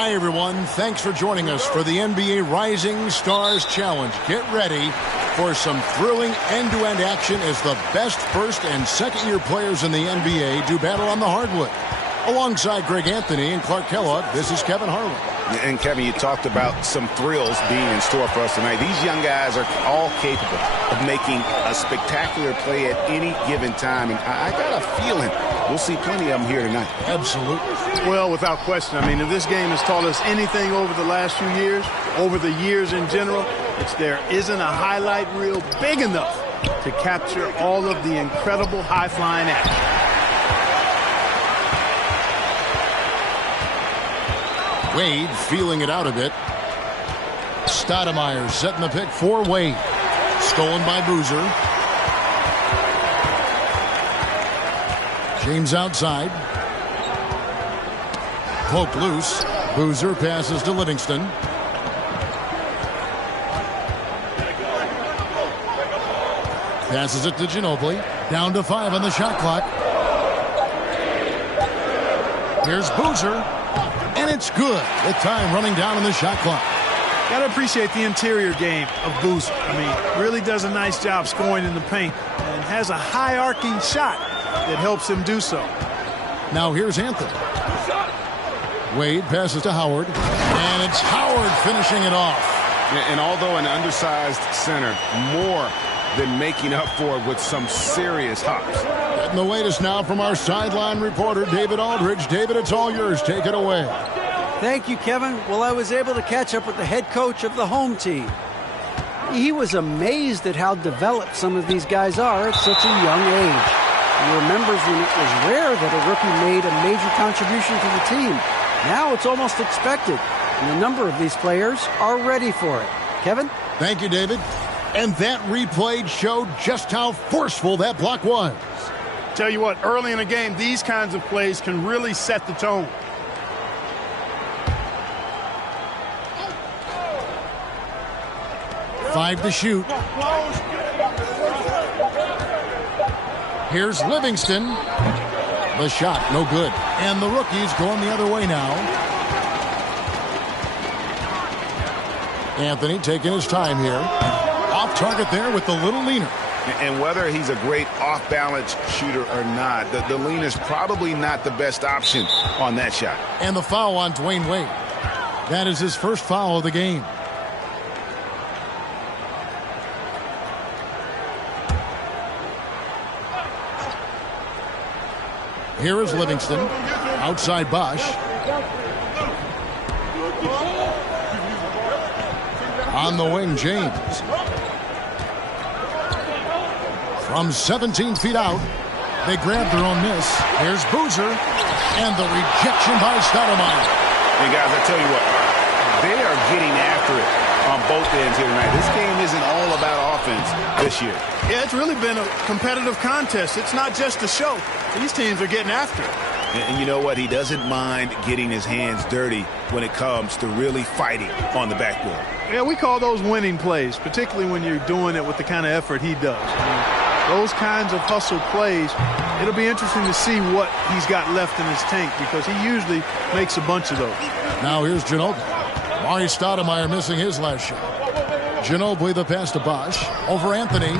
Hi, everyone. Thanks for joining us for the NBA Rising Stars Challenge. Get ready for some thrilling end-to-end action as the best first and second-year players in the NBA do battle on the hardwood. Alongside Greg Anthony and Clark Kellogg, this is Kevin Harlan. And, Kevin, you talked about some thrills being in store for us tonight. These young guys are all capable of making a spectacular play at any given time. And I got a feeling we'll see plenty of them here tonight. Absolutely. Well, without question. I mean, if this game has taught us anything over the last few years, over the years in general, it's there isn't a highlight reel big enough to capture all of the incredible high-flying action. Wade feeling it out a bit. Stoudemire setting the pick for Wade. Stolen by Boozer. James outside. Poke loose. Boozer passes to Livingston. Passes it to Ginobili. Down to 5 on the shot clock. Here's Boozer. And it's good with time running down on the shot clock. Got to appreciate the interior game of Boozer. I mean, really does a nice job scoring in the paint and has a high arcing shot that helps him do so. Now here's Anthony. Wade passes to Howard. And it's Howard finishing it off. And although an undersized center, more than making up for it with some serious hops. Getting the latest now from our sideline reporter, David Aldridge. David, it's all yours. Take it away. Thank you, Kevin. Well, I was able to catch up with the head coach of the home team. He was amazed at how developed some of these guys are at such a young age. He remembers when it was rare that a rookie made a major contribution to the team. Now it's almost expected, and a number of these players are ready for it. Kevin? Thank you, David. And that replay showed just how forceful that block was. Tell you what, early in a game, these kinds of plays can really set the tone. Five to shoot. Here's Livingston. The shot, no good. And the rookie's going the other way now. Anthony taking his time here. Off target there with the little leaner. And whether he's a great off-balance shooter or not, the lean is probably not the best option on that shot. And the foul on Dwayne Wade. That is his first foul of the game. Here is Livingston. Outside Bosch. On the wing, James. From 17 feet out, they grab their own miss. Here's Boozer, and the rejection by Stoudemire. And guys, I tell you what, they are getting after it on both ends here tonight. This game isn't all about offense this year. Yeah, it's really been a competitive contest. It's not just a show. These teams are getting after it. And you know what? He doesn't mind getting his hands dirty when it comes to really fighting on the backboard. Yeah, we call those winning plays, particularly when you're doing it with the kind of effort he does. I mean, those kinds of hustle plays, it'll be interesting to see what he's got left in his tank because he usually makes a bunch of those. Now here's Ginobili. Mari Stoudemire missing his last shot. Ginobili the pass to Bosch. Over Anthony.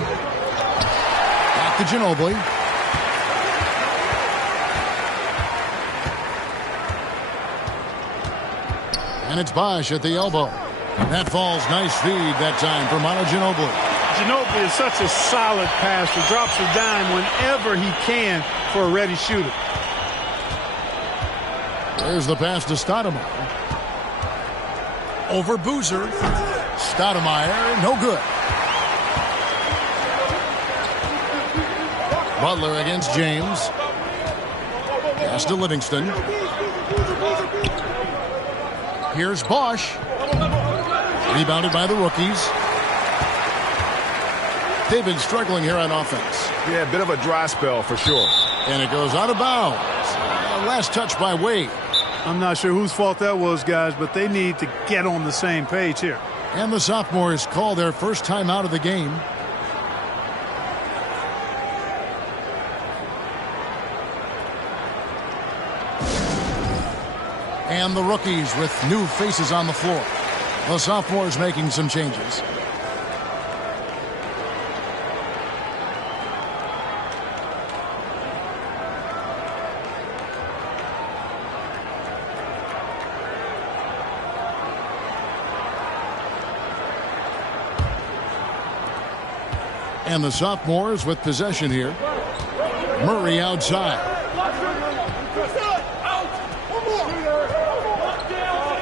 Back to Ginobili. And it's Bosch at the elbow. That falls. Nice feed that time for Manu Ginobili. Ginobili is such a solid passer. Drops a dime whenever he can for a ready shooter. There's the pass to Stoudemire. Over Boozer. Stoudemire, no good. Butler against James. Pass to Livingston. Here's Bosch. Rebounded by the rookies. They've been struggling here on offense. Yeah, a bit of a dry spell for sure. And it goes out of bounds. Last touch by Wade. I'm not sure whose fault that was, guys, but they need to get on the same page here. And the sophomores call their first time out of the game. And the rookies with new faces on the floor. The sophomores making some changes. And the sophomores with possession here. Murray outside.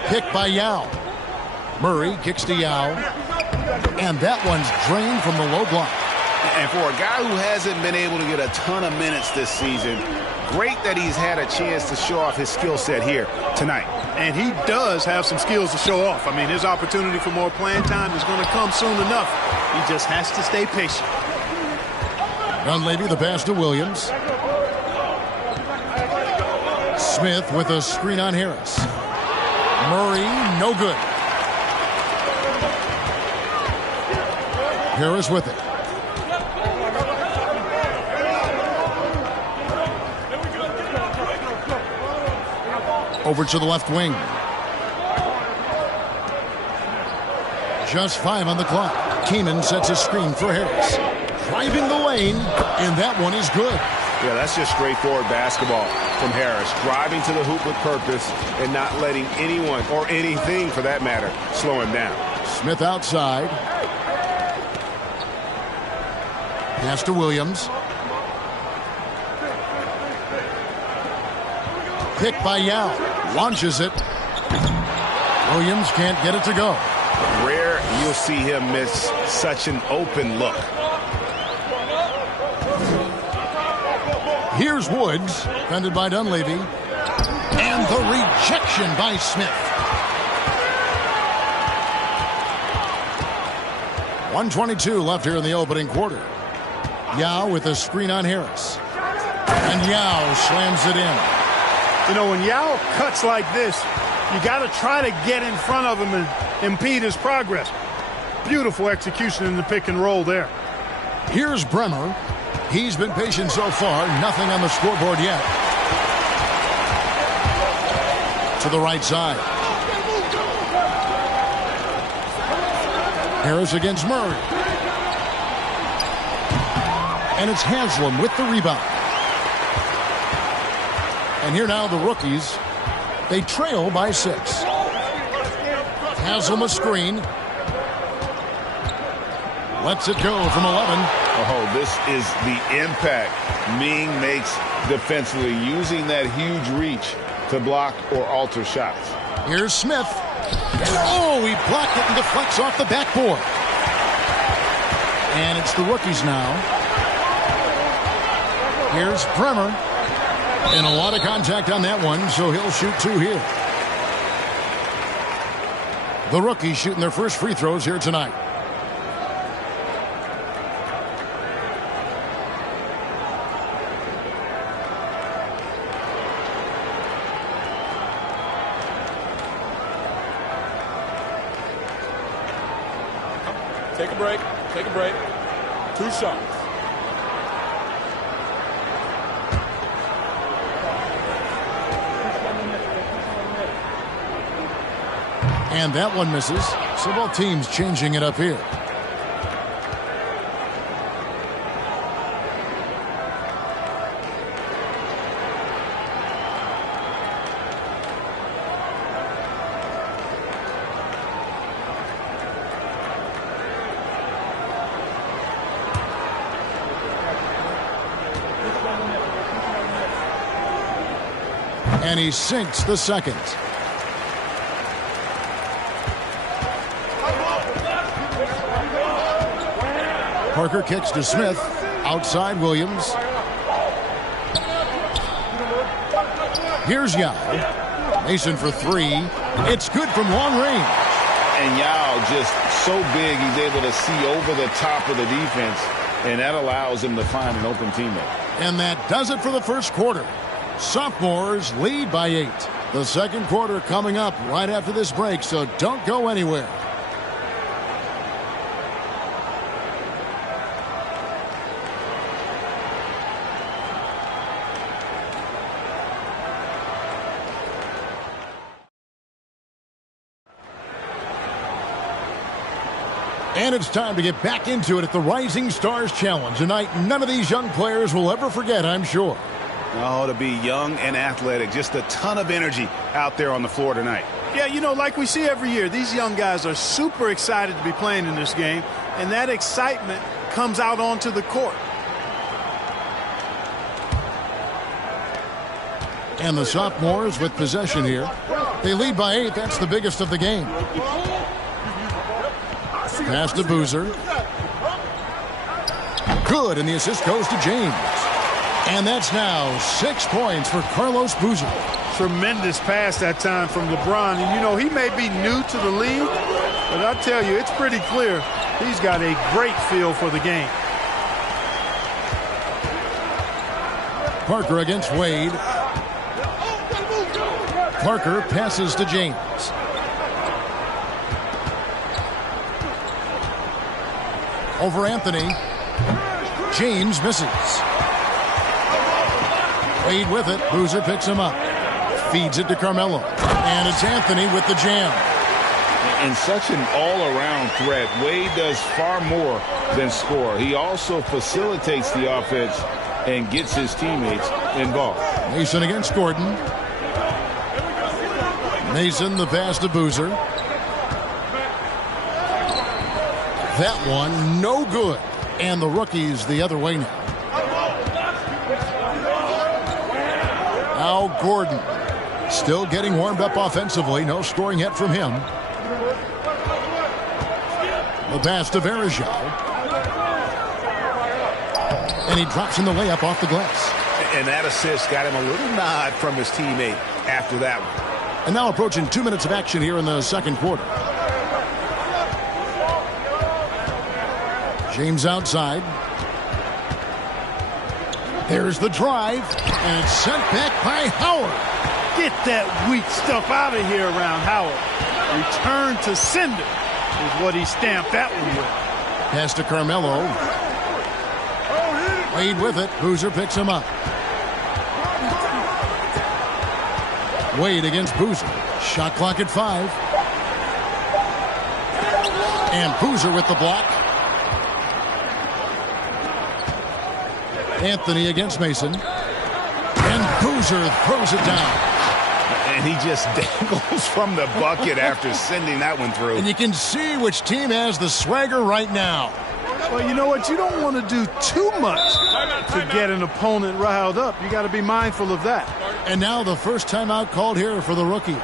Pick by Yao. Murray kicks to Yao. And that one's drained from the low block. And for a guy who hasn't been able to get a ton of minutes this season, great that he's had a chance to show off his skill set here tonight. And he does have some skills to show off. I mean, his opportunity for more playing time is going to come soon enough. He just has to stay patient. Dunleavy the pass to Williams. Smith with a screen on Harris. Murray, no good. Harris with it. Over to the left wing. Just 5 on the clock. Keenan sets a screen for Harris. Driving the lane, and that one is good. Yeah, that's just straightforward basketball from Harris. Driving to the hoop with purpose and not letting anyone, or anything for that matter, slow him down. Smith outside. Pass to Williams. Pick by Yao. Launches it. Williams can't get it to go. Rare you'll see him miss such an open look. Here's Woods, defended by Dunleavy. And the rejection by Smith. 1:22 left here in the opening quarter. Yao with a screen on Harris. And Yao slams it in. You know, when Yao cuts like this, you got to try to get in front of him and impede his progress. Beautiful execution in the pick and roll there. Here's Bremer. He's been patient so far. Nothing on the scoreboard yet. To the right side. Harris against Murray. And it's Haslam with the rebound. And here now the rookies. They trail by 6. Haslam a screen. Lets it go from 11. Oh, this is the impact Ming makes defensively, using that huge reach to block or alter shots. Here's Smith. Oh, he blocked it and deflects off the backboard. And it's the rookies now. Here's Bremer. And a lot of contact on that one, so he'll shoot 2 here. The rookies shooting their first free throws here tonight. Take a break. Take a break. 2 shots. And that one misses. So both teams changing it up here. And he sinks the second. Parker kicks to Smith. Outside Williams. Here's Yao. Mason for 3. It's good from long range. And Yao just so big, he's able to see over the top of the defense, and that allows him to find an open teammate. And that does it for the first quarter. Sophomores lead by 8. The second quarter coming up right after this break, so don't go anywhere. And it's time to get back into it at the Rising Stars Challenge. A night none of these young players will ever forget, I'm sure. Oh, to be young and athletic. Just a ton of energy out there on the floor tonight. Yeah, you know, like we see every year, these young guys are super excited to be playing in this game, and that excitement comes out onto the court. And the sophomores with possession here. They lead by 8. That's the biggest of the game. Pass to Boozer. Good, and the assist goes to James. And that's now 6 points for Carlos Boozer. Tremendous pass that time from LeBron. And, you know, he may be new to the league, but I tell you, it's pretty clear he's got a great feel for the game. Parker against Wade. Parker passes to James. Over Anthony. James misses. Wade with it. Boozer picks him up. Feeds it to Carmelo. And it's Anthony with the jam. In such an all-around threat, Wade does far more than score. He also facilitates the offense and gets his teammates involved. Mason against Gordon. Mason, the pass to Boozer. That one, no good. And the rookie's the other way now. Now Gordon. Still getting warmed up offensively. No scoring yet from him. The pass to Verajao. And he drops in the layup off the glass. And that assist got him a little nod from his teammate after that one. And now approaching 2 minutes of action here in the second quarter. James outside. There's the drive. And it's sent back by Howard. Get that weak stuff out of here around Howard. Return to sender is what he stamped that one with. Pass to Carmelo. Wade with it. Boozer picks him up. Wade against Boozer. Shot clock at 5. And Boozer with the block. Anthony against Mason. And Boozer throws it down. And he just dangles from the bucket after sending that one through. And you can see which team has the swagger right now. Well, you know what? You don't want to do too much to get an opponent riled up. You got to be mindful of that. And now the first timeout called here for the rookies.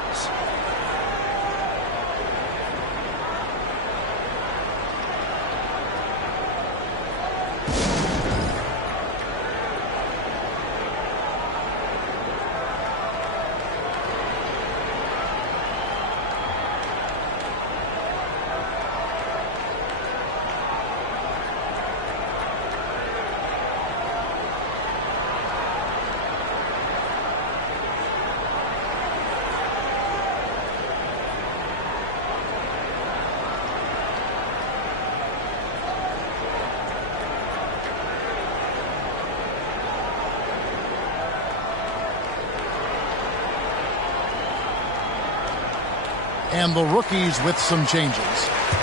And the rookies with some changes.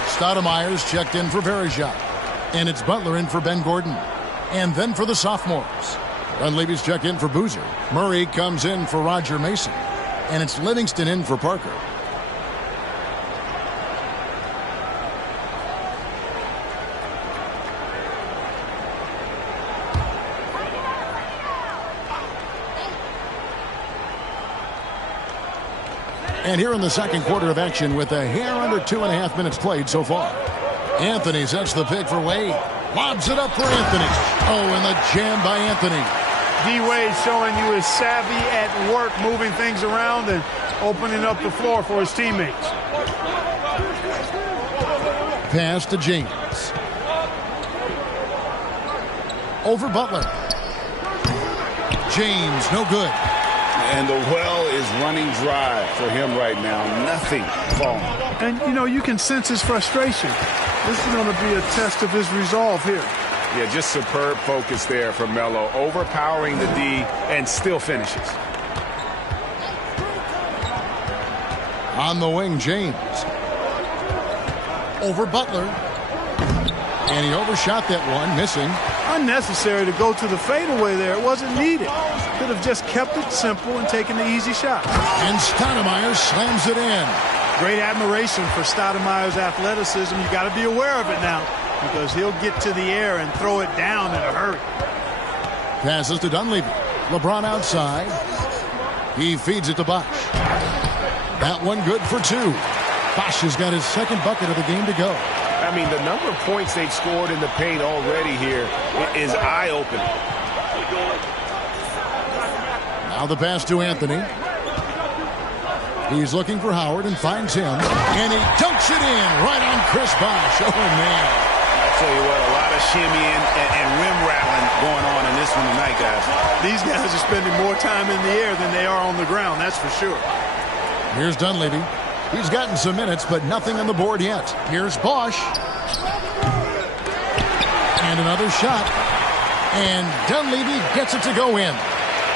Stoudemire's checked in for Verajao. And it's Butler in for Ben Gordon. And then for the sophomores. Dunleavy's checked in for Boozer. Murray comes in for Roger Mason. And it's Livingston in for Parker. And here in the second quarter of action with a hair under 2.5 minutes played so far. Anthony sets the pick for Wade. Lobs it up for Anthony. Oh, and the jam by Anthony. D-Wade showing you his savvy at work, moving things around and opening up the floor for his teammates. Pass to James. Over Butler. James, no good. And the well is running dry for him right now. Nothing falling. And, you know, you can sense his frustration. This is going to be a test of his resolve here. Yeah, just superb focus there from Melo. Overpowering the D and still finishes. On the wing, James. Over Butler. And he overshot that one, missing. Unnecessary to go to the fadeaway there. It wasn't needed. Could have just kept it simple and taken the easy shot. And Stoudemire slams it in. Great admiration for Stoudemire's athleticism. You got to be aware of it now because he'll get to the air and throw it down in a hurry. Passes to Dunleavy. LeBron outside. He feeds it to Bosch. That one good for two. Bosch has got his second bucket of the game to go. I mean, the number of points they've scored in the paint already here is eye-opening. Now the pass to Anthony. He's looking for Howard and finds him. And he dunks it in right on Chris Bosch. Oh, man. I'll tell you what, a lot of shimmying and rim rattling going on in this one tonight, guys. These guys are spending more time in the air than they are on the ground, that's for sure. Here's Dunleavy. He's gotten some minutes, but nothing on the board yet. Here's Bosch. And another shot. And Dunleavy gets it to go in.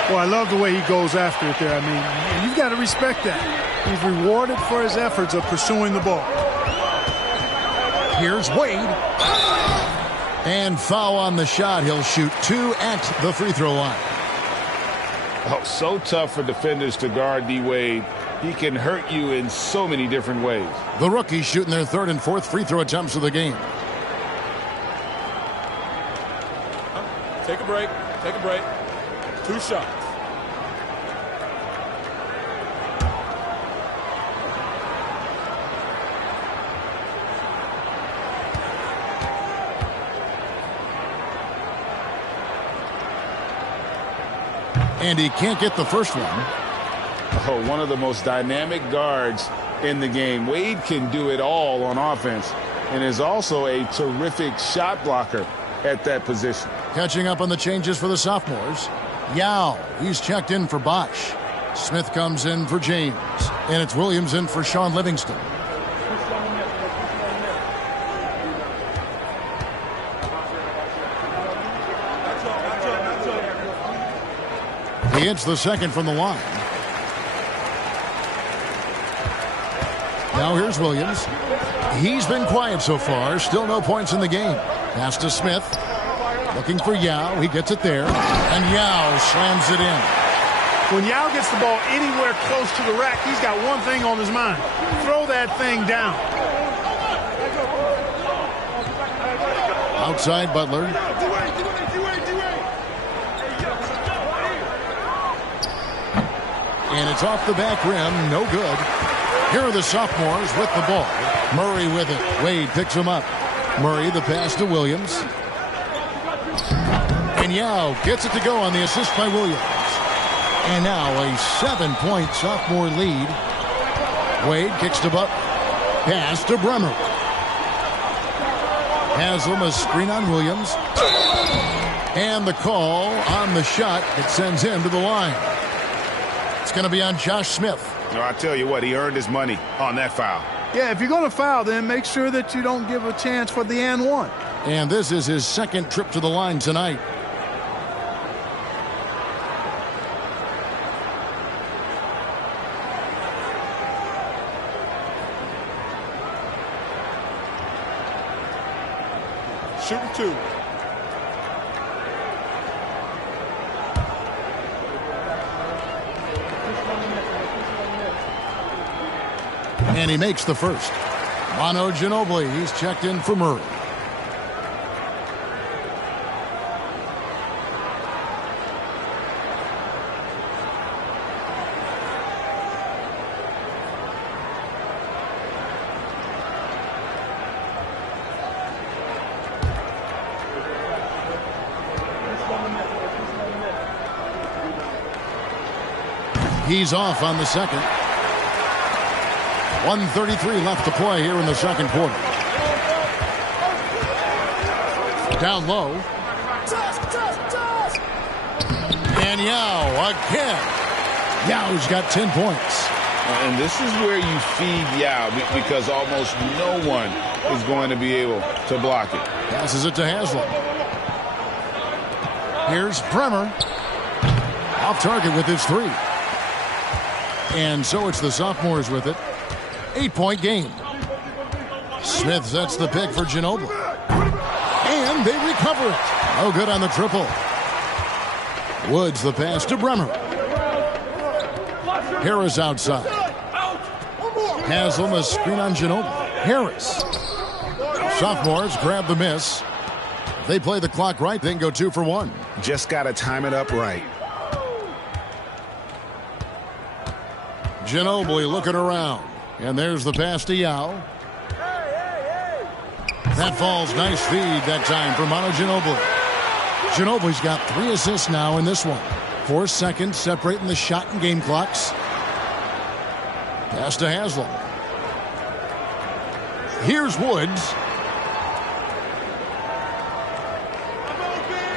Well, I love the way he goes after it there. I mean, you've got to respect that. He's rewarded for his efforts of pursuing the ball. Here's Wade. And foul on the shot. He'll shoot two at the free throw line. Oh, so tough for defenders to guard D. Wade. He can hurt you in so many different ways. The rookies shooting their third and fourth free throw attempts of the game. Take a break. Take a break. 2 shots. And he can't get the first one. Oh, one of the most dynamic guards in the game. Wade can do it all on offense and is also a terrific shot blocker at that position. Catching up on the changes for the sophomores. Yao, he's checked in for Bosch. Smith comes in for James. And it's Williams in for Sean Livingston. He hits the second from the line. Now here's Williams. He's been quiet so far. Still no points in the game. Pass to Smith. Looking for Yao. He gets it there. And Yao slams it in. When Yao gets the ball anywhere close to the rack, he's got one thing on his mind. Throw that thing down. Outside Butler. And it's off the back rim. No good. Here are the sophomores with the ball. Murray with it. Wade picks him up. Murray, the pass to Williams. And Yao gets it to go on the assist by Williams. And now a 7-point sophomore lead. Wade kicks to Butler. Pass to Bremer. Haslam a screen on Williams. And the call on the shot that sends him to the line. It's going to be on Josh Smith. No, I tell you what, he earned his money on that foul. Yeah, if you're going to foul, then make sure that you don't give a chance for the and one. And this is his second trip to the line tonight. Shooting 2. And he makes the first. Manu Ginobili, he's checked in for Murray. He's off on the second. 1:33 left to play here in the second quarter. Down low. And Yao again. Yao's got 10 points. And this is where you feed Yao because almost no one is going to be able to block it. Passes it to Haslam. Here's Bremer. Off target with his 3. And so it's the sophomores with it. 8-point game. Smith sets the pick for Ginobili. and they recover it. No good on the triple. Woods the pass to Bremer. Harris outside. Haslam a screen on Ginobili. Harris. Sophomores grab the miss. If they play the clock right, they can go 2 for 1. Just got to time it up right. Ginobili looking around. And there's the pass to Yao. That falls. Nice feed that time for Manu Ginobili. Ginobili's got 3 assists now in this one. 4 seconds separating the shot and game clocks. Pass to Haslam. Here's Woods.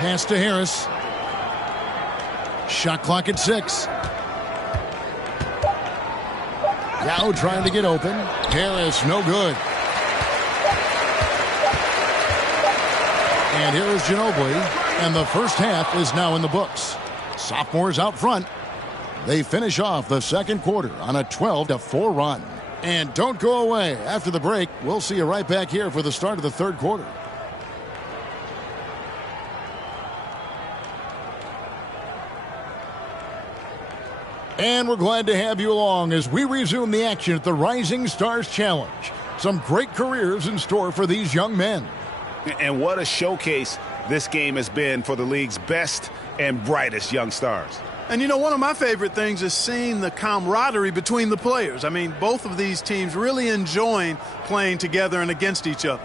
Pass to Harris. Shot clock at 6. Yao trying to get open. Harris, no good. And here is Ginobili. And the first half is now in the books. Sophomores out front. They finish off the second quarter on a 12-4 run. And don't go away. After the break, we'll see you right back here for the start of the third quarter. And we're glad to have you along as we resume the action at the Rising Stars Challenge. Some great careers in store for these young men. And what a showcase this game has been for the league's best and brightest young stars. And, you know, one of my favorite things is seeing the camaraderie between the players. I mean, both of these teams really enjoying playing together and against each other.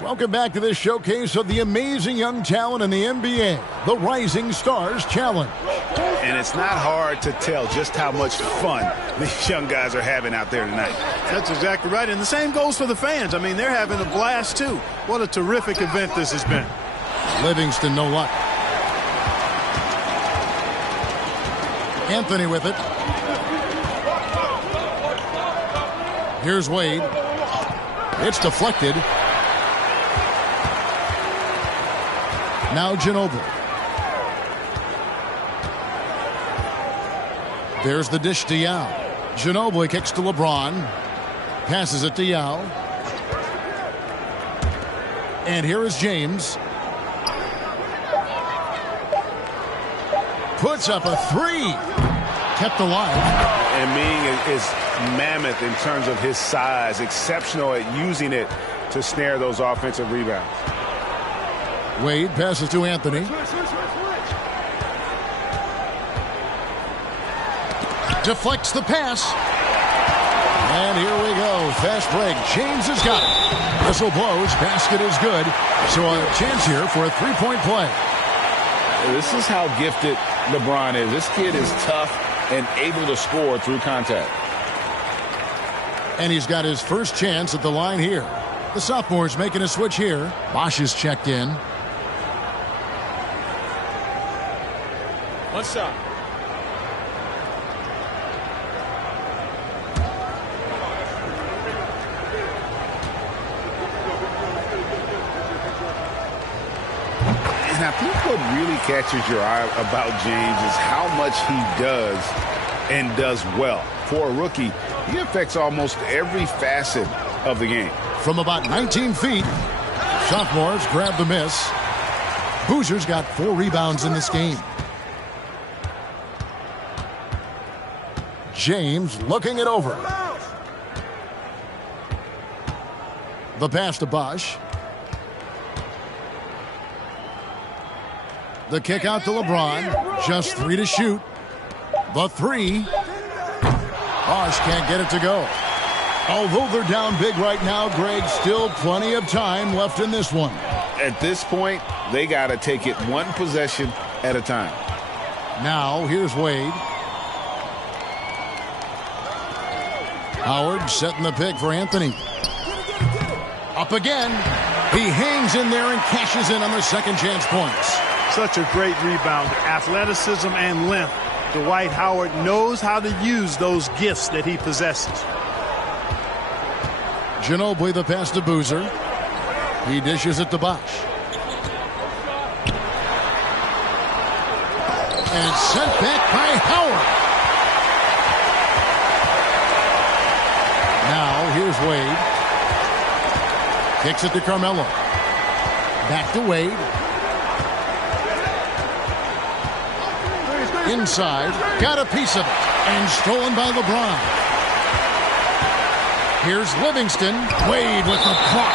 Welcome back to this showcase of the amazing young talent in the NBA, the Rising Stars Challenge. And it's not hard to tell just how much fun these young guys are having out there tonight. That's exactly right. And the same goes for the fans. I mean, they're having a blast, too. What a terrific event this has been. Livingston, no luck. Anthony with it. Here's Wade. It's deflected. Now Ginobili. There's the dish to Yao. Ginobili kicks to LeBron. Passes it to Yao. And here is James. Puts up a 3. Kept alive. And Ming is mammoth in terms of his size. Exceptional at using it to snare those offensive rebounds. Wade passes to Anthony. Deflects the pass. And here we go. Fast break. James has got it. Whistle blows. Basket is good. So a chance here for a three-point play. This is how gifted LeBron is. This kid is tough and able to score through contact. And he's got his first chance at the line here. The sophomore's making a switch here. Bosch is checked in. One shot. And I think what really catches your eye about James is how much he does and does well. For a rookie, he affects almost every facet of the game. From about 19 feet, sophomores grab the miss. Boozer's got 4 rebounds in this game. James looking it over. The pass to Bosch. The kick out to LeBron. Just 3 to shoot. The 3. Bosch can't get it to go. Although they're down big right now, Greg, still plenty of time left in this one. At this point, they got to take it one possession at a time. Now, here's Wade. Howard setting the pick for Anthony. Up again. He hangs in there and cashes in on the second chance points. Such a great rebound. Athleticism and length. Dwight Howard knows how to use those gifts that he possesses. Ginobili the pass to Boozer. He dishes it to Bosch. And sent back by Howard. Here's Wade. Kicks it to Carmelo. Back to Wade. Inside. Got a piece of it. And stolen by LeBron. Here's Livingston. Wade with the block.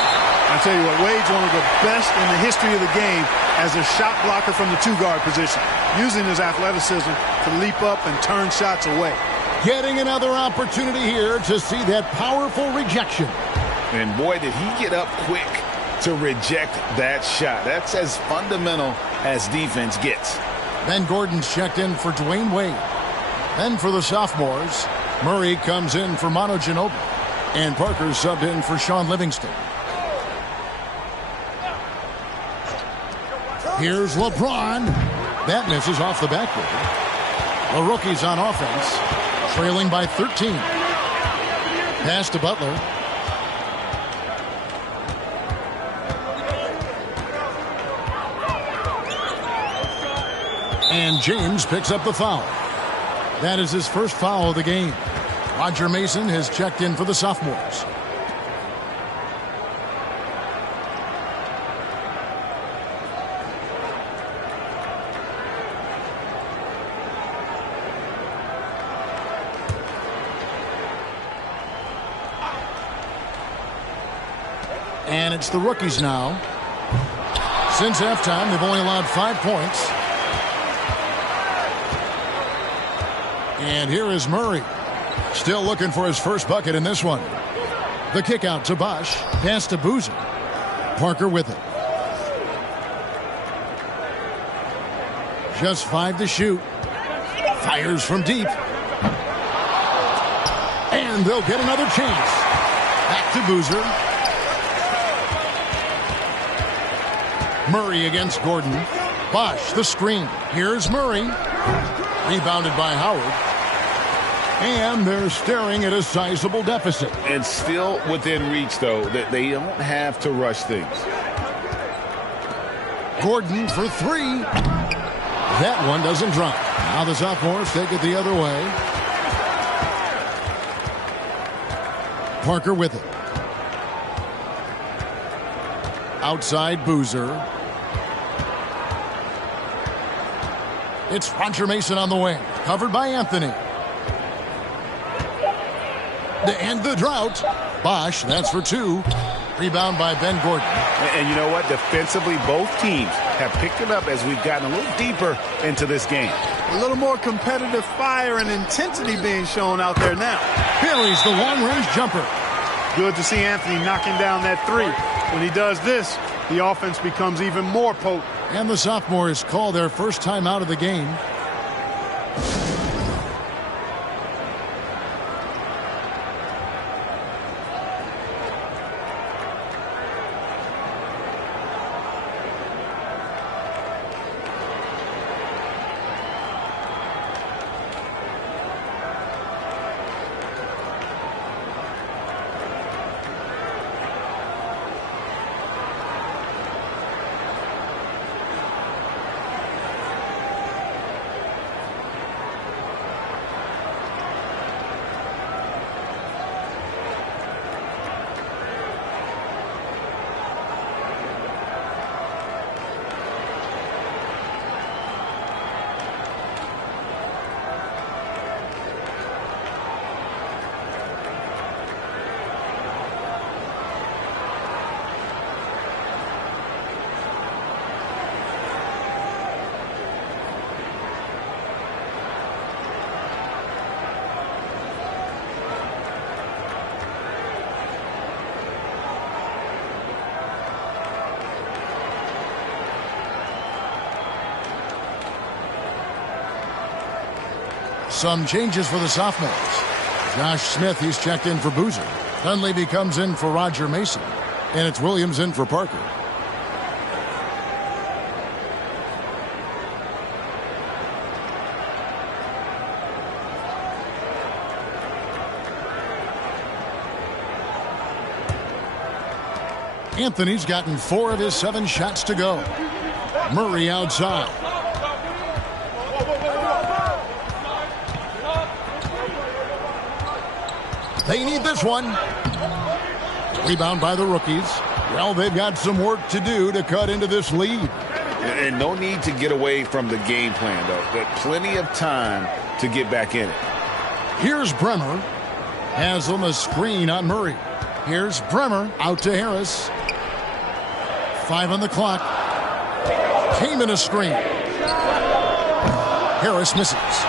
I tell you what, Wade's one of the best in the history of the game as a shot blocker from the two-guard position, using his athleticism to leap up and turn shots away. Getting another opportunity here to see that powerful rejection. And boy, did he get up quick to reject that shot. That's as fundamental as defense gets. Ben Gordon's checked in for Dwayne Wade. Then for the sophomores, Murray comes in for Manu Ginobili. And Parker subbed in for Sean Livingston. Here's LeBron. That misses off the backboard. The rookies on offense, trailing by 13. Pass to Butler. And James picks up the foul. That is his first foul of the game. Roger Mason has checked in for the sophomores. And it's the rookies now. Since halftime, they've only allowed 5 points. And here is Murray. Still looking for his first bucket in this one. The kick out to Bosch. Pass to Boozer. Parker with it. Just 5 to shoot. Fires from deep. And they'll get another chance. Back to Boozer. Murray against Gordon. Bosch, the screen. Here's Murray. Rebounded by Howard. And they're staring at a sizable deficit. And still within reach, though, that they don't have to rush things. Gordon for 3. That one doesn't drop. Now the sophomores take it the other way. Parker with it. Outside Boozer. It's Roger Mason on the wing. Covered by Anthony. To end the drought. Bosch, that's for 2. Rebound by Ben Gordon. And you know what? Defensively, both teams have picked it up as we've gotten a little deeper into this game. A little more competitive fire and intensity being shown out there now. Buries the long-range jumper. Good to see Anthony knocking down that 3. When he does this, the offense becomes even more potent. And the sophomores call their first time out of the game. Some changes for the sophomores. Josh Smith, he's checked in for Boozer. Dunleavy comes in for Roger Mason. And it's Williams in for Parker. Anthony's gotten 4 of his 7 shots to go. Murray outside. They need this one. Rebound by the rookies. Well, they've got some work to do to cut into this lead. And no need to get away from the game plan, though. But plenty of time to get back in it. Here's Bremer. Has on the screen on Murray. Here's Bremer out to Harris. 5 on the clock. Came in a screen. Harris misses.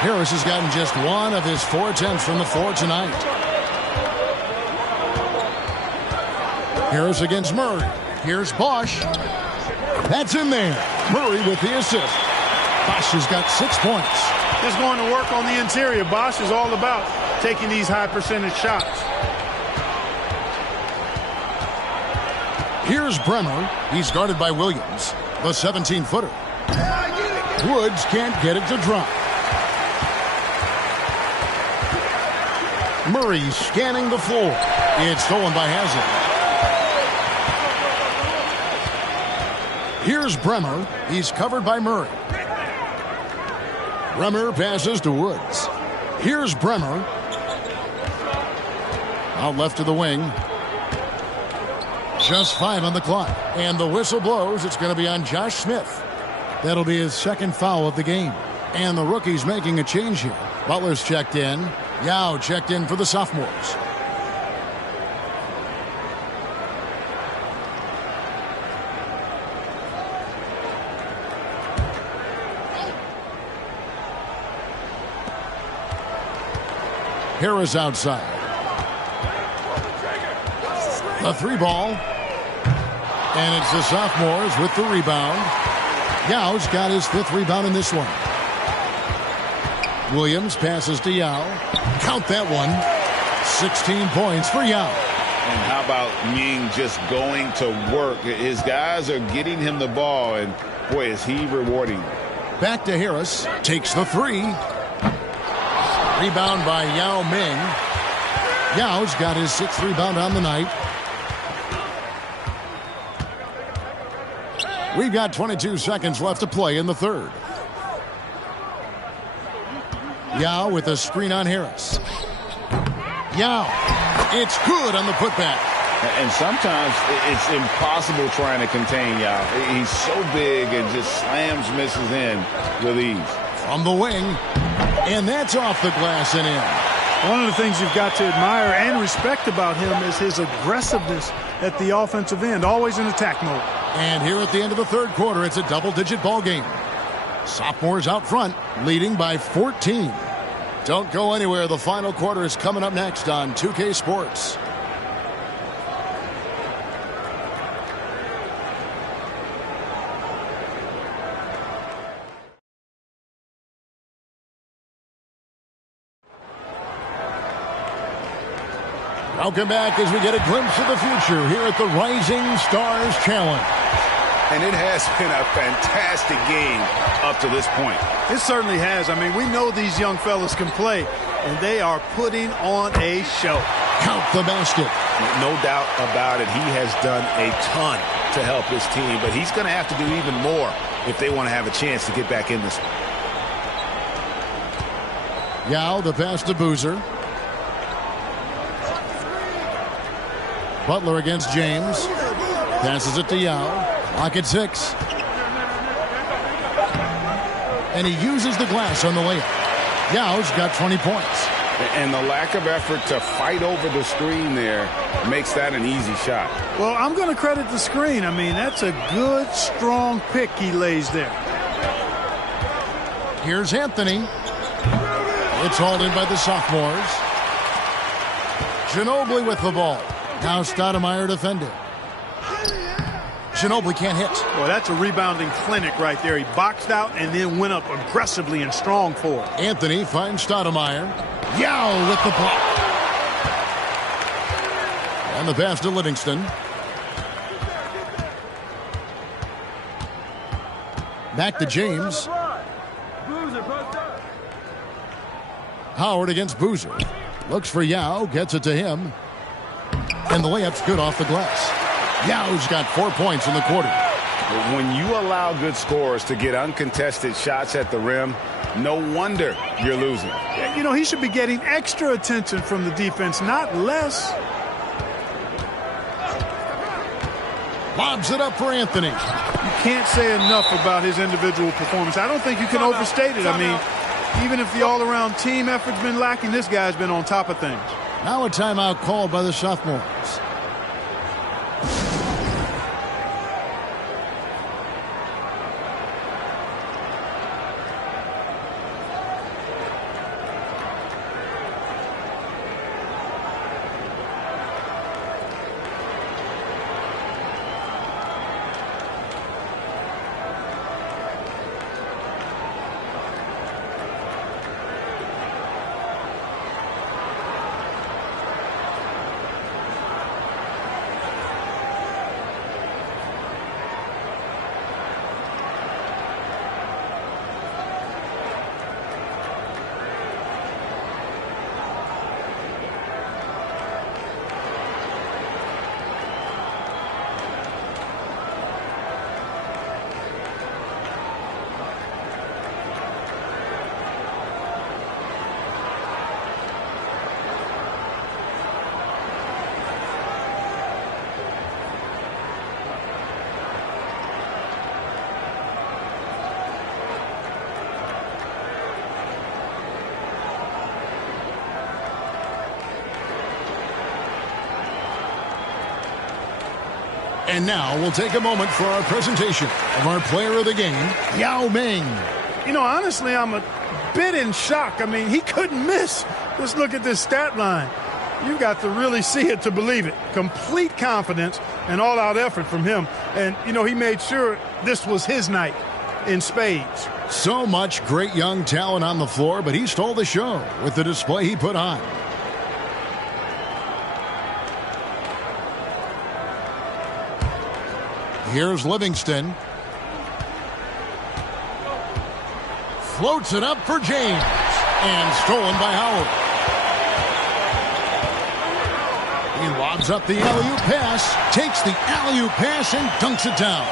Harris has gotten just 1 of his 4 attempts from the floor tonight. Harris against Murray. Here's Bosch. That's in there. Murray with the assist. Bosch has got 6 points. Just going to work on the interior. Bosch is all about taking these high percentage shots. Here's Bremer. He's guarded by Williams, the 17-footer. Woods can't get it to drop. Murray scanning the floor. It's stolen by Hazard. Here's Bremer. He's covered by Murray. Bremer passes to Woods. Here's Bremer. Out left to the wing. Just 5 on the clock. And the whistle blows. It's going to be on Josh Smith. That'll be his 2nd foul of the game. And the rookie's making a change here. Butler's checked in. Yao checked in for the sophomores. Harris outside. The 3 ball. And it's the sophomores with the rebound. Yao's got his 5th rebound in this one. Williams passes to Yao. Count that one. 16 points for Yao. And how about Ying just going to work? His guys are getting him the ball, and boy, is he rewarding. Back to Harris. Takes the 3. Rebound by Yao Ming. Yao's got his 6th rebound on the night. We've got 22 seconds left to play in the 3rd. Yao with a screen on Harris. Yao. It's good on the putback. And sometimes it's impossible trying to contain Yao. He's so big and just slams misses in with ease. From the wing. And that's off the glass and in. One of the things you've got to admire and respect about him is his aggressiveness at the offensive end, always in attack mode. And here at the end of the 3rd quarter, it's a double-digit ball game. Sophomores out front, leading by 14. Don't go anywhere. The final quarter is coming up next on 2K Sports. Welcome back as we get a glimpse of the future here at the Rising Stars Challenge. And it has been a fantastic game up to this point. It certainly has. I mean, we know these young fellas can play, and they are putting on a show. Count the basket. No doubt about it. He has done a ton to help his team, but he's going to have to do even more if they want to have a chance to get back in this one. Yao, the pass to Boozer. Butler against James. Passes it to Yao. Clock at 6. And he uses the glass on the layup. Yao's got 20 points. And the lack of effort to fight over the screen there makes that an easy shot. Well, I'm going to credit the screen. I mean, that's a good, strong pick he lays there. Here's Anthony. It's hauled in by the sophomores. Ginobili with the ball. Now Stoudemire defending. Ginobili can't hit. Well, that's a rebounding clinic right there. He boxed out and then went up aggressively and strong for it. Anthony finds Stoudemire. Yao with the block. And the pass to Livingston. Back to James. Howard against Boozer. Looks for Yao. Gets it to him. And the layup's good off the glass. Yao's got 4 points in the quarter. When you allow good scorers to get uncontested shots at the rim, no wonder you're losing. You know, he should be getting extra attention from the defense, not less. Lobs it up for Anthony. You can't say enough about his individual performance. I don't think you can overstate it. I mean, even if the all-around team effort's been lacking, this guy's been on top of things. Now a timeout called by the Sophomores. And now we'll take a moment for our presentation of our player of the game, Yao Ming. You know, honestly, I'm a bit in shock. I mean, he couldn't miss. Just look at this stat line. You've got to really see it to believe it. Complete confidence and all-out effort from him. And, you know, he made sure this was his night in spades. So much great young talent on the floor, but he stole the show with the display he put on. Here's Livingston. Floats it up for James. And stolen by Howard. He lobs up the alley-oop pass. Takes the alley-oop pass and dunks it down.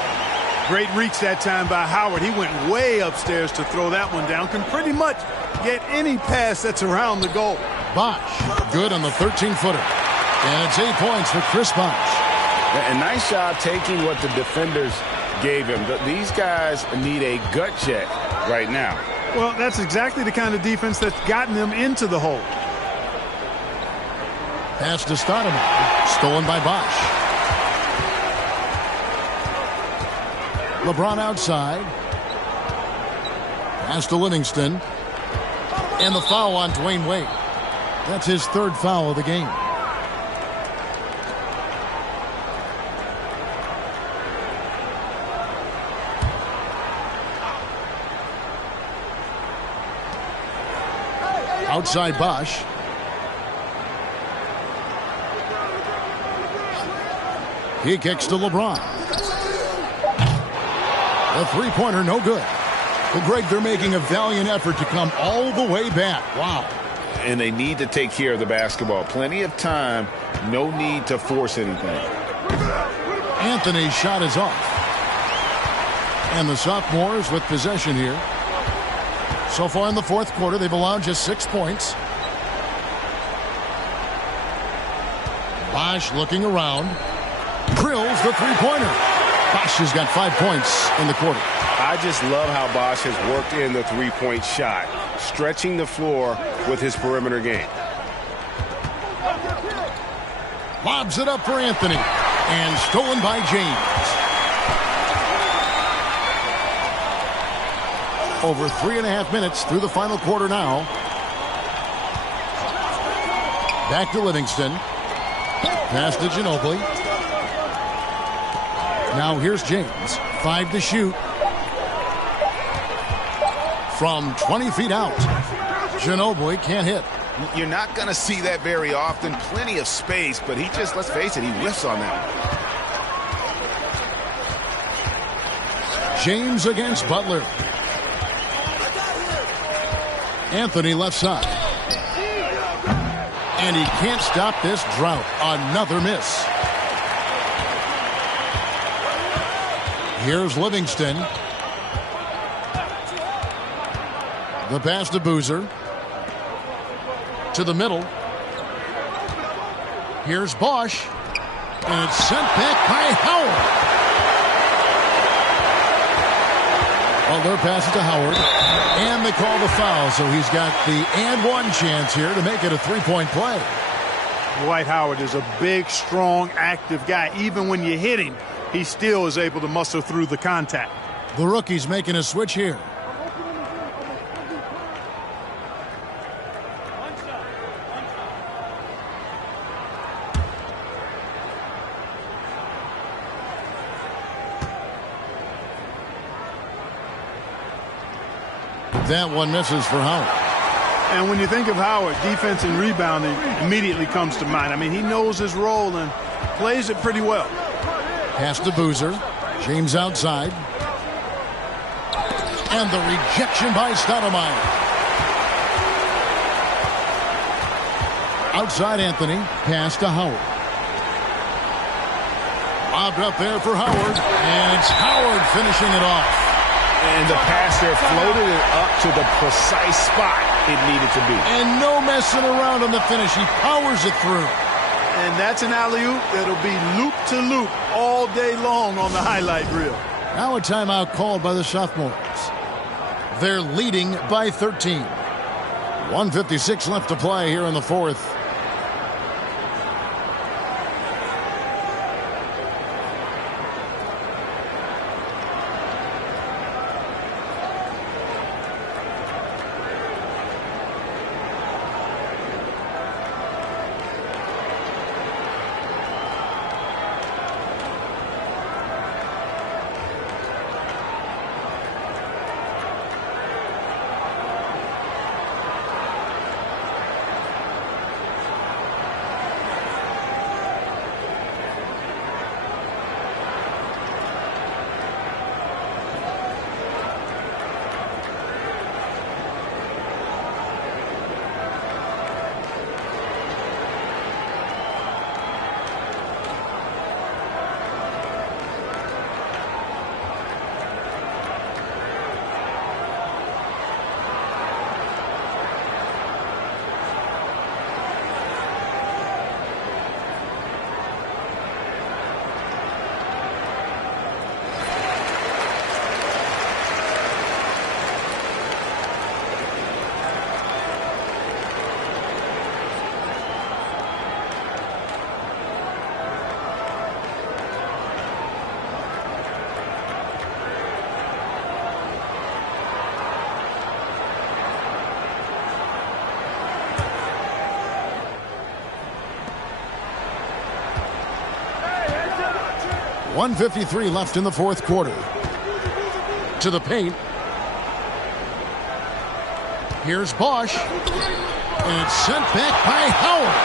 Great reach that time by Howard. He went way upstairs to throw that one down. Can pretty much get any pass that's around the goal. Bosch, good on the 13-footer. And it's 8 points for Chris Bosch. A nice job taking what the defenders gave him. These guys need a gut check right now. Well, that's exactly the kind of defense that's gotten them into the hole. Pass to Stoudemire. Stolen by Bosch. LeBron outside. Pass to Livingston. And the foul on Dwayne Wade. That's his third foul of the game. Outside Bosch. He kicks to LeBron. The three-pointer no good. Well, Greg, they're making a valiant effort to come all the way back. Wow. And they need to take care of the basketball. Plenty of time. No need to force anything. Anthony's shot is off. And the Sophomores with possession here. So far in the fourth quarter, they've allowed just 6 points. Bosch looking around. Drills the three-pointer. Bosch has got 5 points in the quarter. I just love how Bosch has worked in the three-point shot, stretching the floor with his perimeter game. Lobs it up for Anthony. And stolen by James. Over 3.5 minutes through the final quarter now. Back to Livingston. Pass to Ginobili. Now here's James. 5 to shoot. From 20 feet out. Ginobili can't hit. You're not going to see that very often. Plenty of space, but he just, let's face it, he whiffs on that one. James against Butler. Anthony left side. And he can't stop this drought. Another miss. Here's Livingston. The pass to Boozer. To the middle. Here's Bosch. And it's sent back by Howard. Butler passes to Howard. And they call the foul, so he's got the and one chance here to make it a three-point play. Dwight Howard is a big, strong, active guy. Even when you hit him, he still is able to muscle through the contact. The rookie's making a switch here. That one misses for Howard. And when you think of Howard, defense and rebounding immediately comes to mind. I mean, he knows his role and plays it pretty well. Pass to Boozer. James outside. And the rejection by Stoudemire. Outside Anthony. Pass to Howard. Lobbed up there for Howard. And it's Howard finishing it off. And the pass there floated it up to the precise spot it needed to be. And no messing around on the finish. He powers it through. And that's an alley-oop that'll be loop-to-loop all day long on the highlight reel. Now a timeout called by the Sophomores. They're leading by 13. 1:56 left to play here in the fourth. .153 left in the fourth quarter. To the paint. Here's Bosch. And it's sent back by Howard.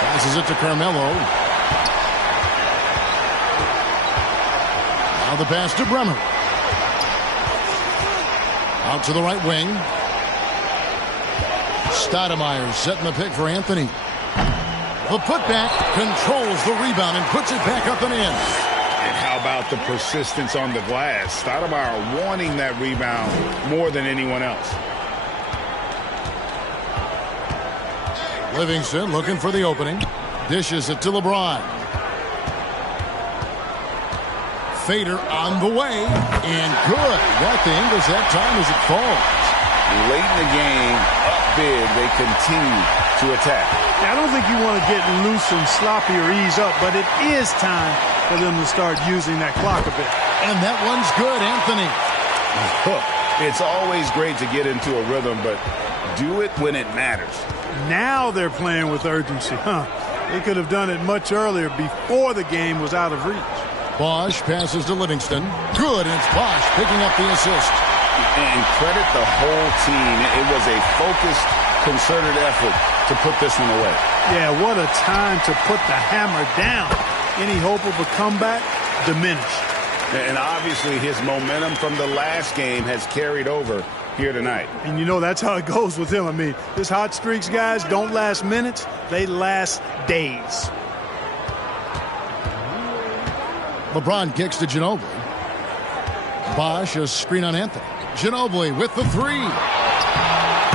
Passes it to Carmelo. Now the pass to Bremer. Out to the right wing. Stoudemire setting the pick for Anthony. The putback controls the rebound and puts it back up and in. And how about the persistence on the glass? Stoudemire wanting that rebound more than anyone else. Livingston looking for the opening. Dishes it to LeBron. Fader on the way. And good. Got the Ingles that time as it falls. Late in the game, up big, they continue to attack. I don't think you want to get loose and sloppy or ease up, but it is time for them to start using that clock a bit. And that one's good, Anthony. It's always great to get into a rhythm, but do it when it matters. Now they're playing with urgency. They could have done it much earlier before the game was out of reach. Bosch passes to Livingston. Good, and it's Bosch picking up the assist. And credit the whole team. It was a focused, concerted effort to put this one away. Yeah, what a time to put the hammer down. Any hope of a comeback diminished. And obviously his momentum from the last game has carried over here tonight. And you know that's how it goes with him. I mean, this hot streaks, guys, don't last minutes. They last days. LeBron kicks to Ginobili. Bosch, a screen on Anthony. Ginobili with the three.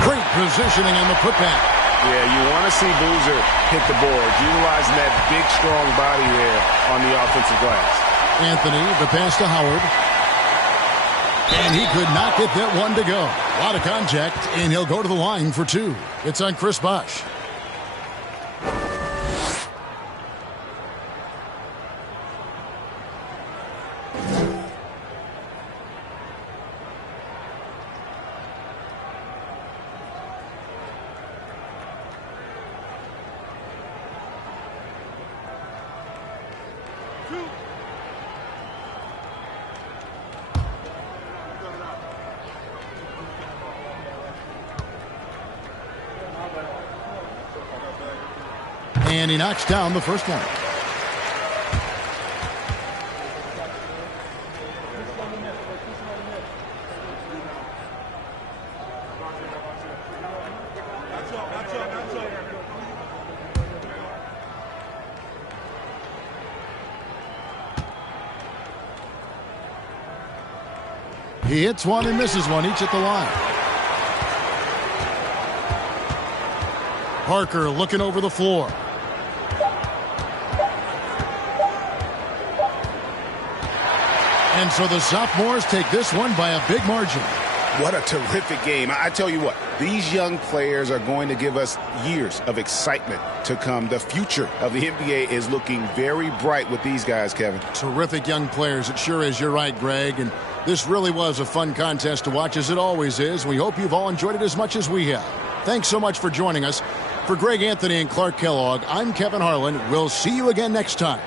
Great positioning on the putback. Yeah, you want to see Boozer hit the board, utilizing that big, strong body there on the offensive glass. Anthony, the pass to Howard. And he could not get that one to go. A lot of contact, and he'll go to the line for 2. It's on Chris Bosh. And he knocks down the first one. He hits one and misses one, each at the line. Parker looking over the floor. And so the Sophomores take this one by a big margin. What a terrific game. I tell you what, these young players are going to give us years of excitement to come. The future of the NBA is looking very bright with these guys, Kevin. Terrific young players. It sure is. You're right, Greg. And this really was a fun contest to watch, as it always is. We hope you've all enjoyed it as much as we have. Thanks so much for joining us. For Greg Anthony and Clark Kellogg, I'm Kevin Harlan. We'll see you again next time.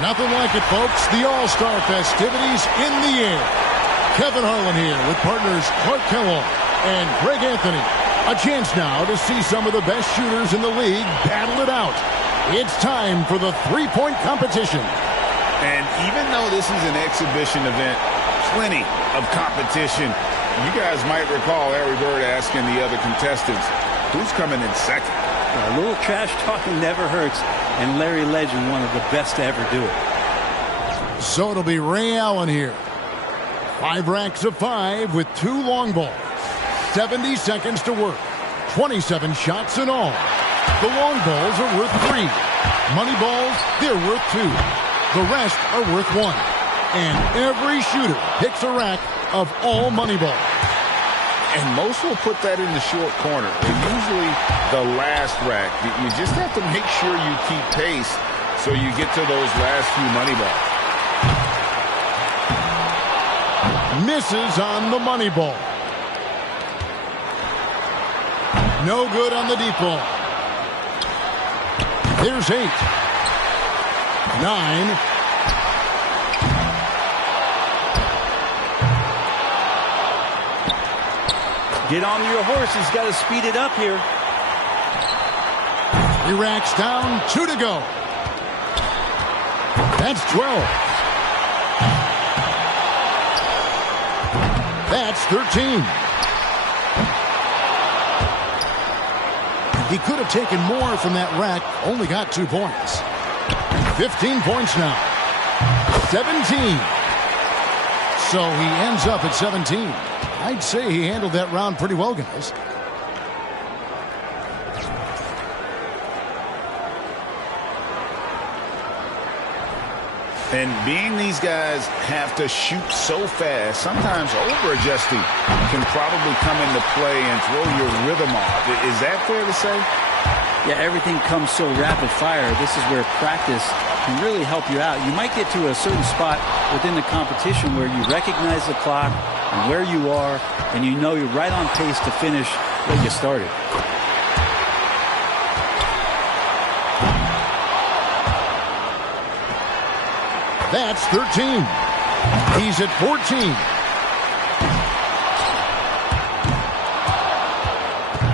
Nothing like it, folks. The All-Star festivities in the air. Kevin Harlan here with partners Clark Kellogg and Greg Anthony. A chance now to see some of the best shooters in the league battle it out. It's time for the three-point competition. And even though this is an exhibition event, plenty of competition. You guys might recall Larry Bird asking the other contestants, who's coming in second? A little trash talking never hurts, and Larry Legend, one of the best to ever do it. So it'll be Ray Allen here. 5 racks of 5 with 2 long balls. 70 seconds to work. 27 shots in all. The long balls are worth 3. Money balls, they're worth 2. The rest are worth 1. And every shooter picks a rack of all money balls. And most will put that in the short corner. And usually the last rack. You just have to make sure you keep pace so you get to those last few money balls. Misses on the money ball. No good on the deep ball. There's 8. 9. Get on your horse. He's got to speed it up here. 3 racks down, 2 to go. That's 12. That's 13. He could have taken more from that rack, only got 2 points. 15 points now. 17. So he ends up at 17. I'd say he handled that round pretty well, guys. And being these guys have to shoot so fast, sometimes over-adjusting can probably come into play and throw your rhythm off. Is that fair to say? Yeah, everything comes so rapid fire. This is where practice can really help you out. You might get to a certain spot within the competition where you recognize the clock and where you are, and you know you're right on pace to finish where you started. That's 13. He's at 14.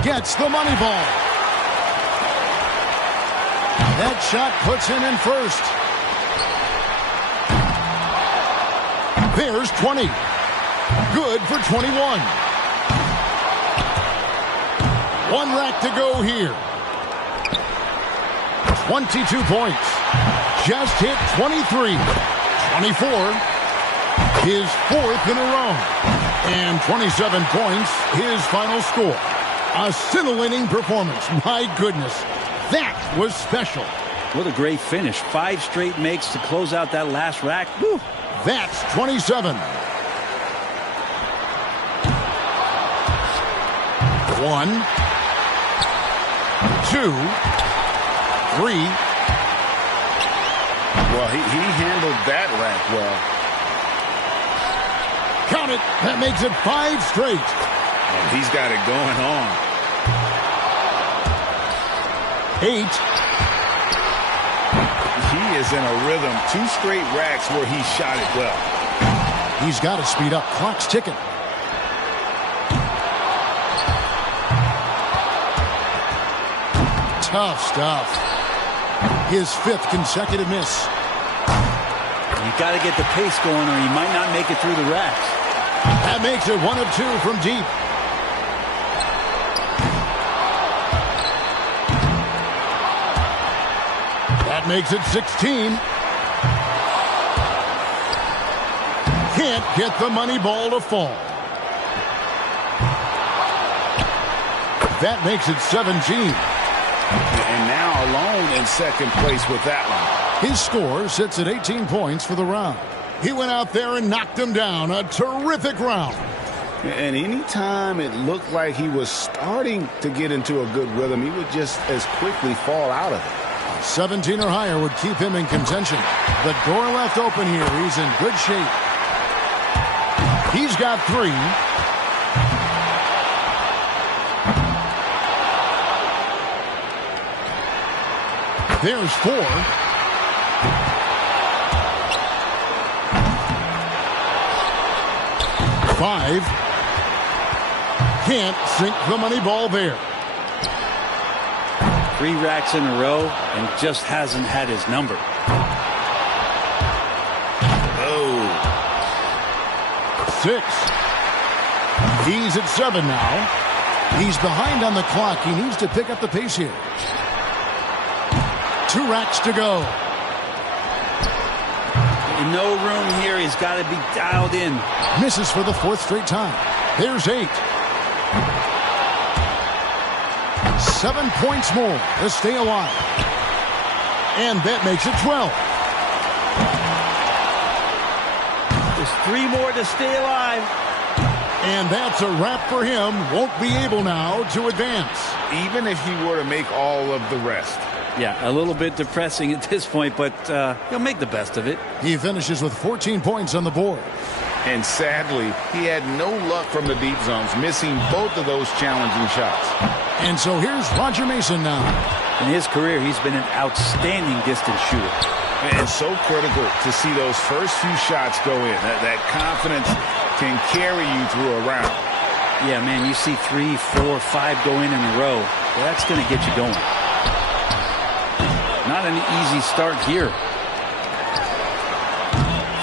Gets the money ball. That shot puts him in first. There's 20. Good for 21. 1 rack to go here. 22 points. Just hit 23. 24. His 4th in a row. And 27 points, his final score. A scintillating performance. My goodness. That was special. What a great finish. 5 straight makes to close out that last rack. Woo. That's 27. 1, 2, 3. Well, he handled that rack well. Count it. That makes it 5 straight. And he's got it going on. 8. He is in a rhythm. 2 straight racks where he shot it well. He's got to speed up. Clock's ticking. Tough stuff. His 5th consecutive miss. You got to get the pace going or you might not make it through the racks. That makes it 1 of 2 from deep. That makes it 16. Can't get the money ball to fall. That makes it 17. And now alone in second place with that one. His score sits at 18 points for the round. He went out there and knocked him down. A terrific round. And anytime it looked like he was starting to get into a good rhythm, he would just as quickly fall out of it. 17 or higher would keep him in contention. The door left open here. He's in good shape. He's got 3. There's 4. 5. Can't sink the money ball there. 3 racks in a row and just hasn't had his number. Oh. 6. He's at 7 now. He's behind on the clock. He needs to pick up the pace here. 2 racks to go. No room here. He's got to be dialed in. Misses for the 4th straight time. There's 8. 7 points more to stay alive. And that makes it 12. There's 3 more to stay alive. And that's a wrap for him. Won't be able now to advance. Even if he were to make all of the rest. Yeah, a little bit depressing at this point, but he'll make the best of it. He finishes with 14 points on the board. And sadly, he had no luck from the deep zones, missing both of those challenging shots. And so here's Roger Mason now. In his career, he's been an outstanding distance shooter. And so critical to see those first few shots go in. That confidence can carry you through a round. Yeah, man, you see 3, 4, 5 go in a row. That's going to get you going. Not an easy start here.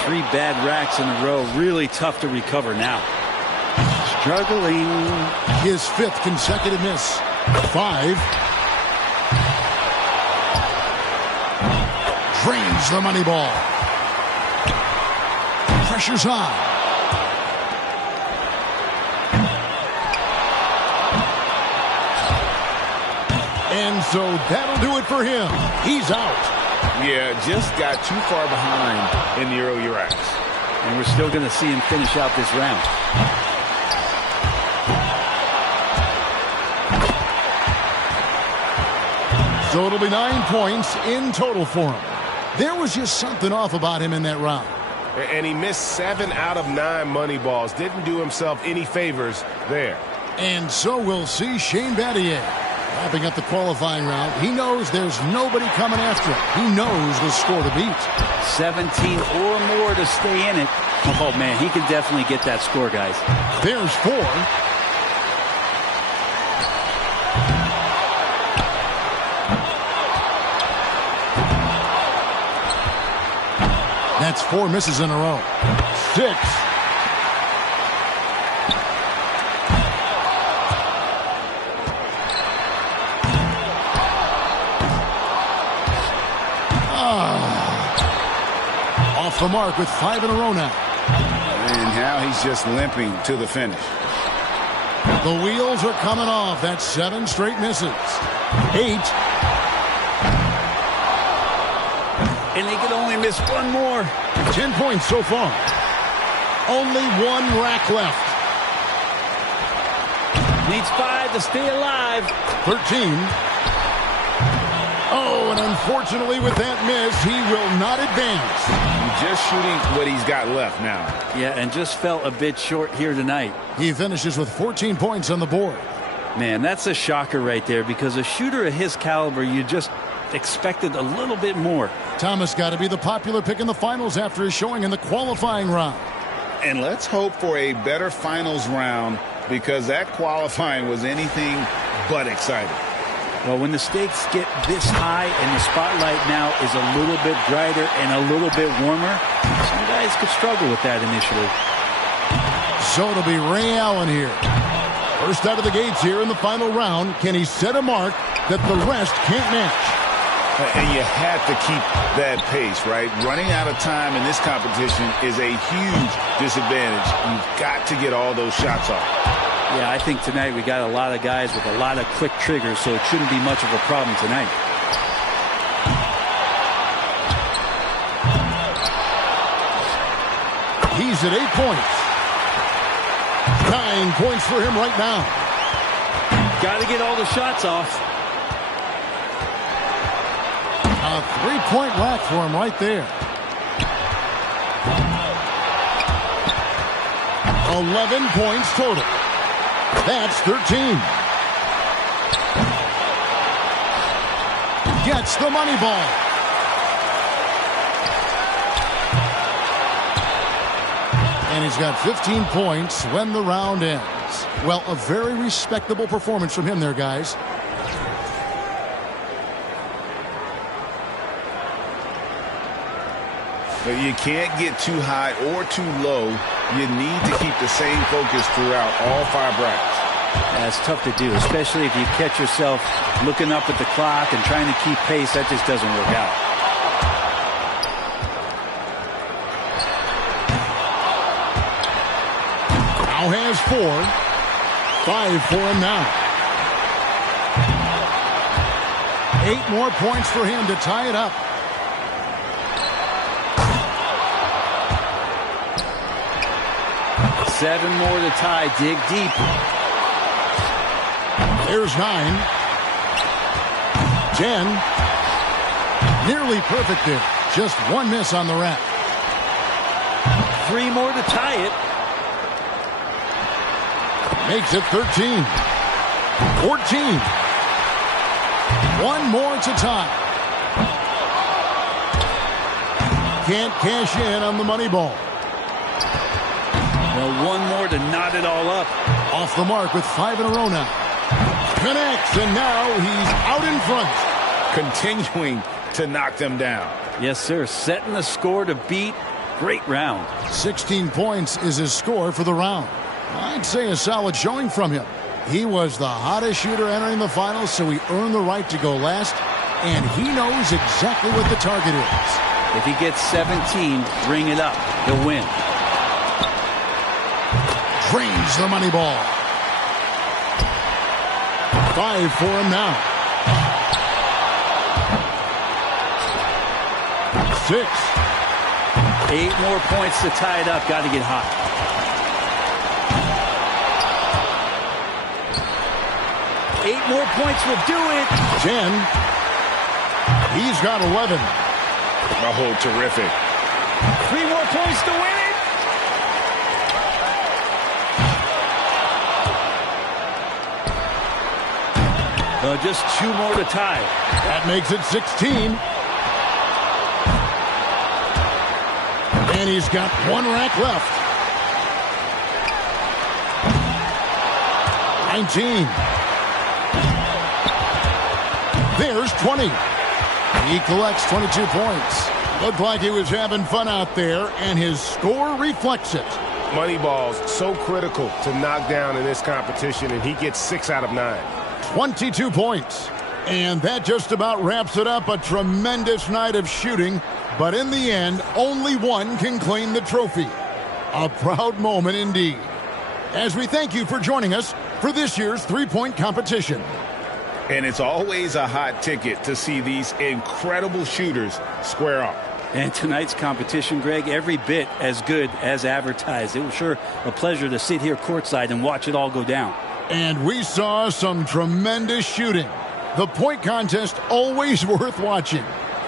3 bad racks in a row. Really tough to recover now. Struggling. His 5th consecutive miss. 5. Drains the money ball. Pressure's high. And so that'll do it for him. He's out. Yeah, just got too far behind in the early racks. And we're still going to see him finish out this round. So it'll be 9 points in total for him. There was just something off about him in that round. And he missed 7 out of 9 money balls. Didn't do himself any favors there. And so we'll see Shane Battier wrapping up the qualifying round. He knows there's nobody coming after him. He knows the score to beat. 17 or more to stay in it. Oh, man, he can definitely get that score, guys. There's 4. That's 4 misses in a row. 6. Off the mark with 5 in a row now. And now he's just limping to the finish. The wheels are coming off. That's 7 straight misses. 8. And they can only miss 1 more. 10 points so far. Only 1 rack left. Needs 5 to stay alive. 13. Oh, and unfortunately with that miss, he will not advance. Just shooting what he's got left now. Yeah, and just fell a bit short here tonight. He finishes with 14 points on the board. Man, that's a shocker right there, because a shooter of his caliber, you just expected a little bit more. Thomas got to be the popular pick in the finals after his showing in the qualifying round. And let's hope for a better finals round, because that qualifying was anything but exciting. Well, when the stakes get this high and the spotlight now is a little bit brighter and a little bit warmer, some guys could struggle with that initially. So it'll be Ray Allen here. First out of the gates here in the final round. Can he set a mark that the rest can't match? And you have to keep that pace, right? Running out of time in this competition is a huge disadvantage. You've got to get all those shots off. Yeah, I think tonight we got a lot of guys with a lot of quick triggers, so it shouldn't be much of a problem tonight. He's at 8 points. 9 points for him right now. Got to get all the shots off. A 3-point rack for him right there. 11 points total. That's 13. Gets the money ball. And he's got 15 points when the round ends. Well, a very respectable performance from him there, guys. But you can't get too high or too low. You need to keep the same focus throughout all 5 brackets. That's tough to do, especially if you catch yourself looking up at the clock and trying to keep pace. That just doesn't work out. Now has 4. 5 for him now. 8 more points for him to tie it up. Seven more to tie. Dig deep. There's 9. 10. Nearly perfect there. Just one miss on the rack. 3 more to tie it. Makes it 13. 14. 1 more to tie. Can't cash in on the money ball. Well, 1 more to knot it all up. Off the mark with 5 in a row now. Connects, and now he's out in front. Continuing to knock them down. Yes, sir. Setting the score to beat. Great round. 16 points is his score for the round. I'd say a solid showing from him. He was the hottest shooter entering the finals, so he earned the right to go last, and he knows exactly what the target is. If he gets 17, bring it up. He'll win. Drains the money ball. 5 for him now. 6. 8 more points to tie it up. Got to get hot. 8 more points will do it. 10. He's got 11. Oh, terrific. 3 more points to win it. Just 2 more to tie. That makes it 16. And he's got 1 rack left. 19. There's 20. He collects 22 points. Looked like he was having fun out there, and his score reflects it. Money ball's so critical to knock down in this competition, and he gets 6 out of 9. 22 points. And that just about wraps it up. A tremendous night of shooting. But in the end, only one can claim the trophy. A proud moment indeed. As we thank you for joining us for this year's three-point competition. And it's always a hot ticket to see these incredible shooters square up. And tonight's competition, Greg, every bit as good as advertised. It was sure a pleasure to sit here courtside and watch it all go down. And we saw some tremendous shooting. The point contest always worth watching.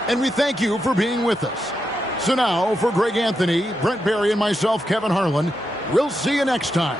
And we thank you for being with us. So now, for Greg Anthony, Brent Barry, and myself, Kevin Harlan, we'll see you next time.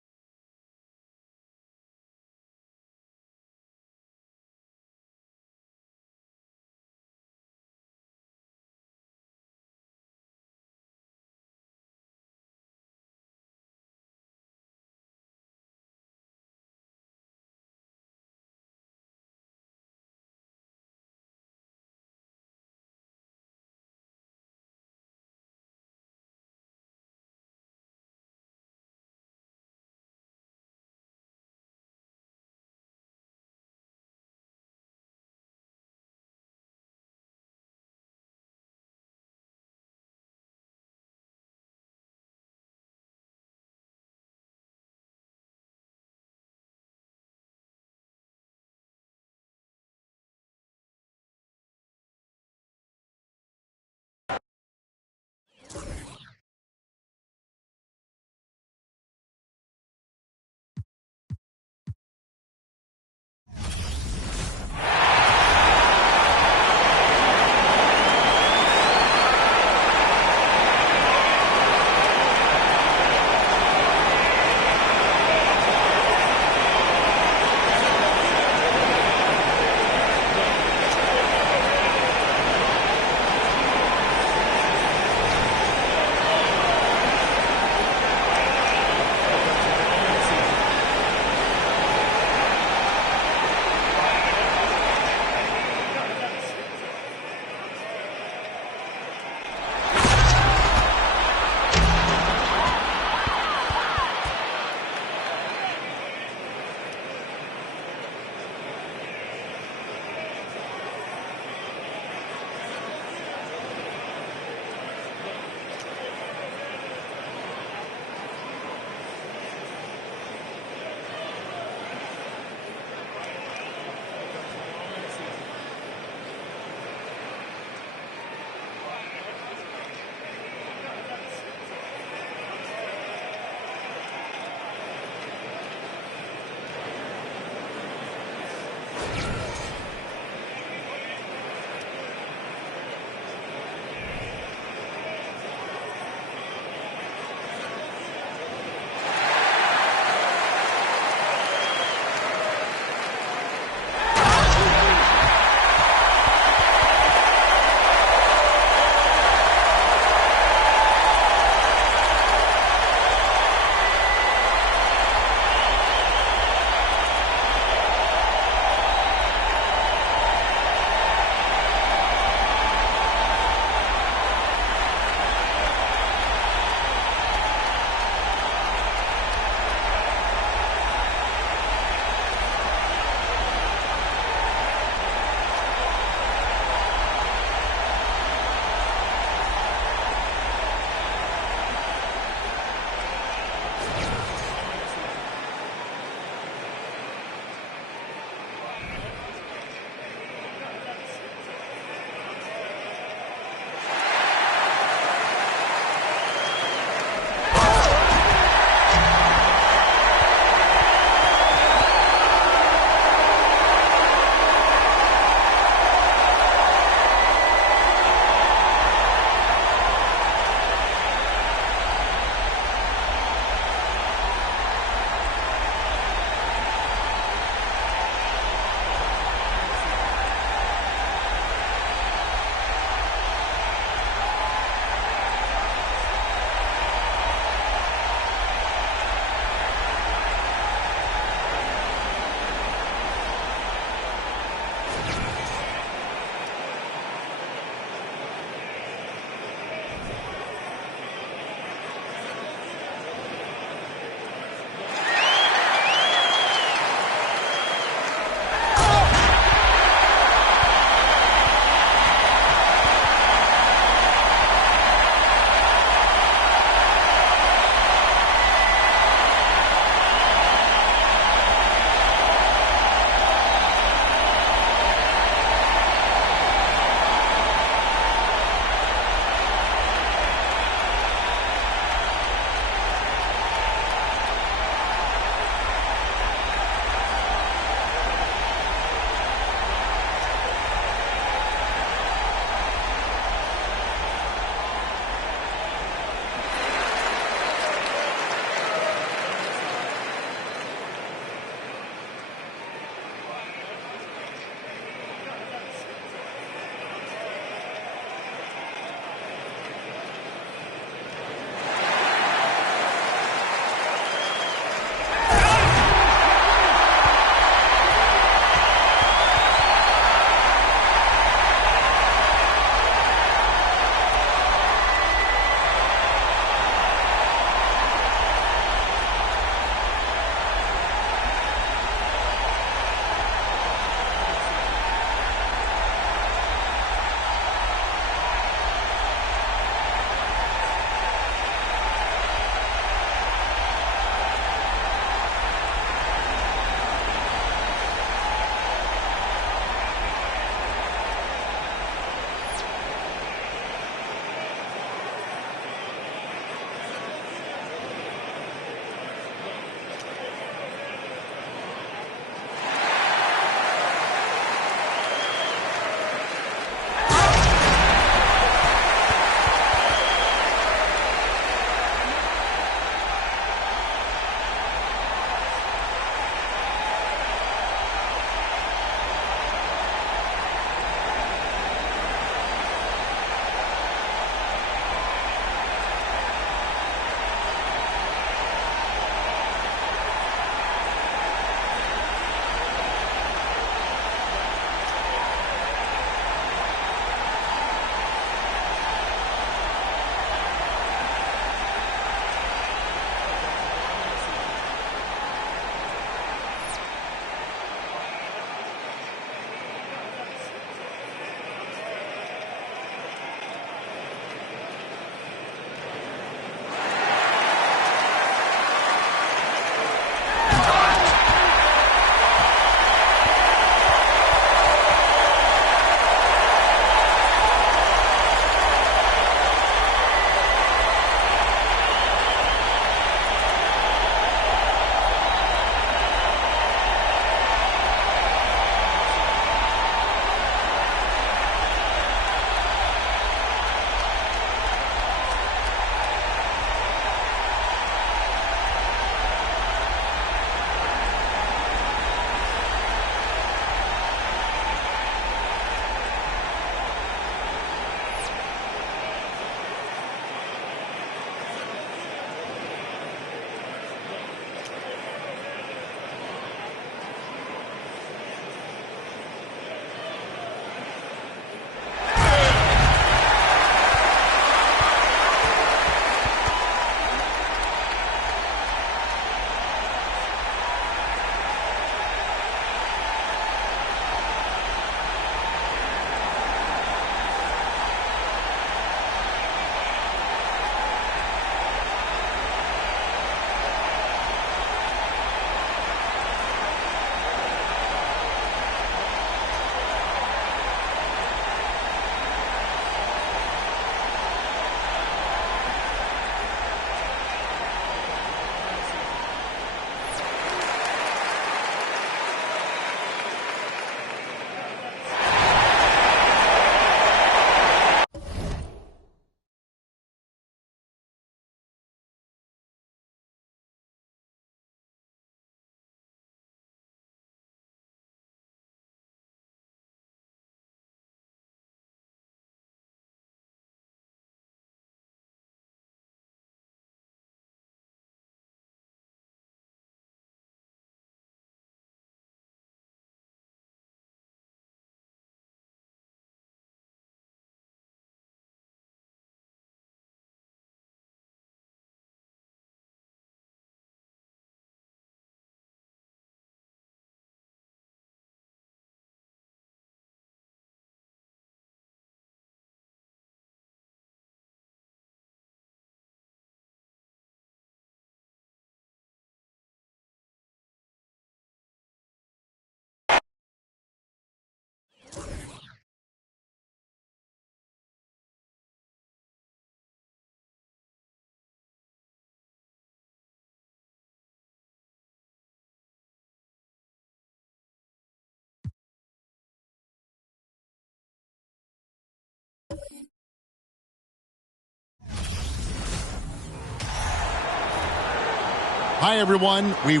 Hi, everyone. We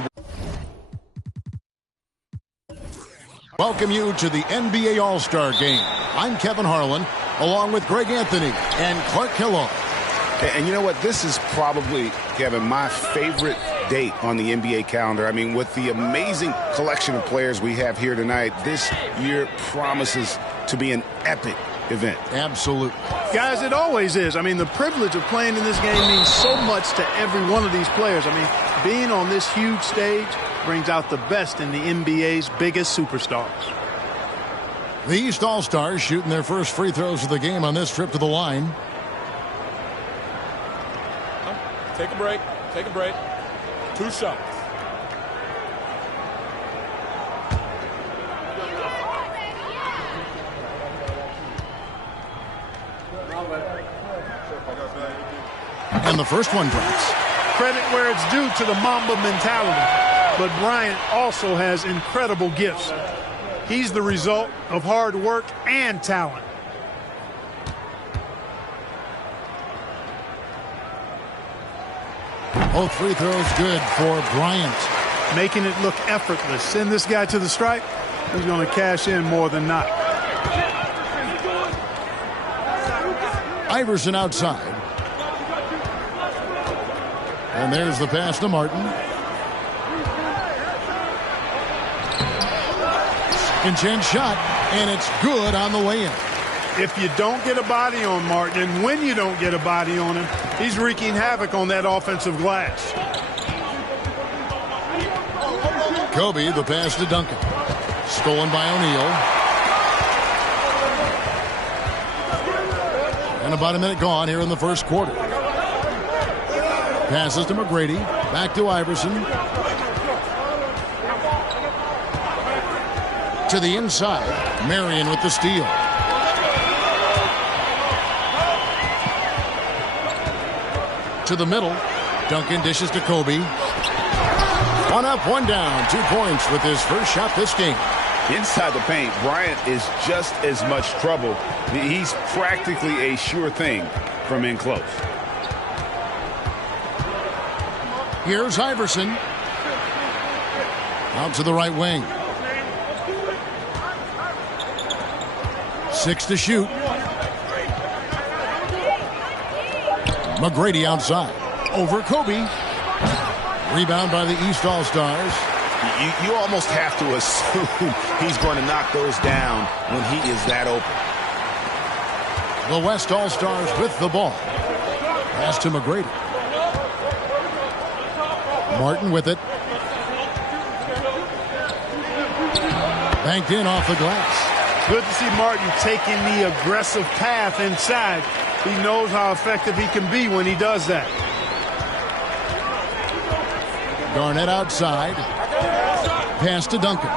welcome you to the NBA All-Star Game. I'm Kevin Harlan, along with Greg Anthony and Clark Kellogg. And you know what? This is probably, Kevin, my favorite date on the NBA calendar. I mean, with the amazing collection of players we have here tonight, this year promises to be an epic event. Absolutely. Guys, it always is. I mean, the privilege of playing in this game means so much to every one of these players. I mean, being on this huge stage brings out the best in the NBA's biggest superstars. The East All-Stars shooting their first free throws of the game on this trip to the line. Take a break. Take a break. 2 shots. And the first one drops. Credit where it's due to the Mamba mentality. But Bryant also has incredible gifts. He's the result of hard work and talent. Both free throws good for Bryant. Making it look effortless. Send this guy to the stripe. He's going to cash in more than not. Iverson outside. And there's the pass to Martin. Second chance shot, and it's good on the way in. If you don't get a body on Martin, and when you don't get a body on him, he's wreaking havoc on that offensive glass. Kobe, the pass to Duncan. Stolen by O'Neal. And about a minute gone here in the first quarter. Passes to McGrady. Back to Iverson. To the inside. Marion with the steal. To the middle. Duncan dishes to Kobe. 1 up, 1 down. 2 points with his first shot this game. Inside the paint, Bryant is just as much trouble. He's practically a sure thing from in close. Here's Iverson. Out to the right wing. 6 to shoot. McGrady outside. Over Kobe. Rebound by the East All-Stars. You almost have to assume he's going to knock those down when he is that open. The West All-Stars with the ball. Pass to McGrady. Martin with it. Banked in off the glass. Good to see Martin taking the aggressive path inside. He knows how effective he can be when he does that. Garnett outside. Pass to Duncan.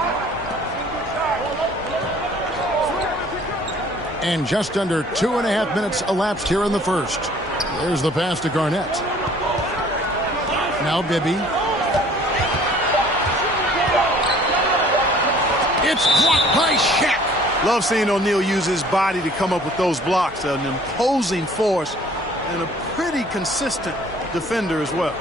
And just under 2.5 minutes elapsed here in the first. There's the pass to Garnett. Now Bibby. It's blocked by Shaq. Love seeing O'Neal use his body to come up with those blocks. An imposing force and a pretty consistent defender as well.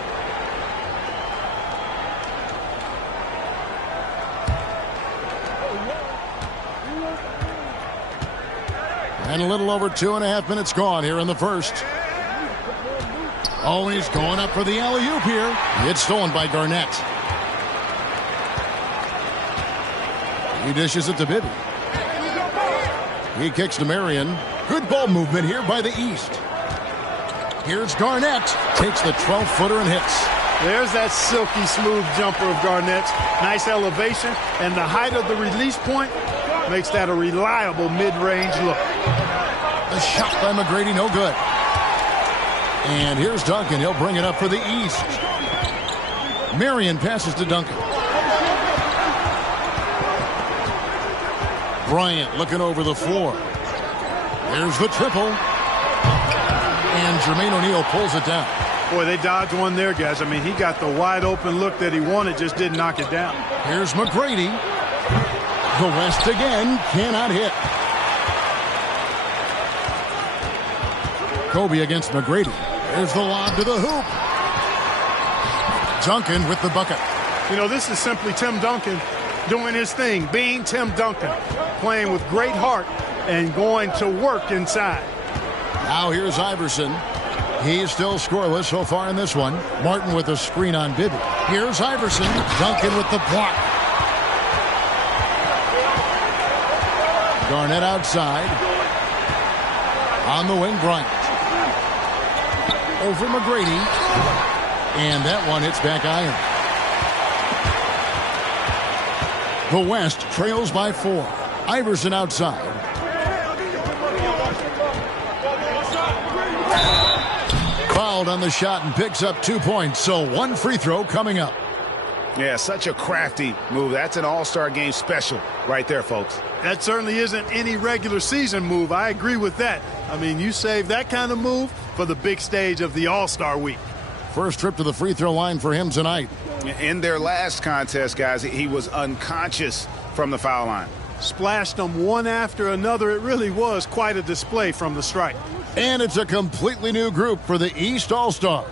And a little over 2.5 minutes gone here in the first. Oh, he's going up for the alley-oop here. It's stolen by Garnett. He dishes it to Bibby. He kicks to Marion. Good ball movement here by the East. Here's Garnett. Takes the 12-footer and hits. There's that silky smooth jumper of Garnett's. Nice elevation, and the height of the release point makes that a reliable mid-range look. The shot by McGrady, no good. And here's Duncan. He'll bring it up for the East. Marion passes to Duncan. Bryant looking over the floor. There's the triple. And Jermaine O'Neal pulls it down. Boy, they dodged one there, guys. I mean, he got the wide-open look that he wanted, just didn't knock it down. Here's McGrady. The West again cannot hit. Kobe against McGrady. There's the lob to the hoop. Duncan with the bucket. You know, this is simply Tim Duncan doing his thing, being Tim Duncan, playing with great heart and going to work inside. Now here's Iverson. He's still scoreless so far in this one. Martin with a screen on Bibby. Here's Iverson. Duncan with the block. Garnett outside. On the wing, Bryant. Over McGrady. And that one hits back iron. The West trails by 4. Iverson outside. Fouled on the shot and picks up 2 points. So 1 free throw coming up. Yeah, such a crafty move. That's an all-star game special right there, folks. That certainly isn't any regular season move. I agree with that. I mean, you save that kind of move for the big stage of the All-Star week. First trip to the free throw line for him tonight. In their last contest, guys, he was unconscious from the foul line. Splashed them one after another. It really was quite a display from the stripe. And it's a completely new group for the East All-Stars.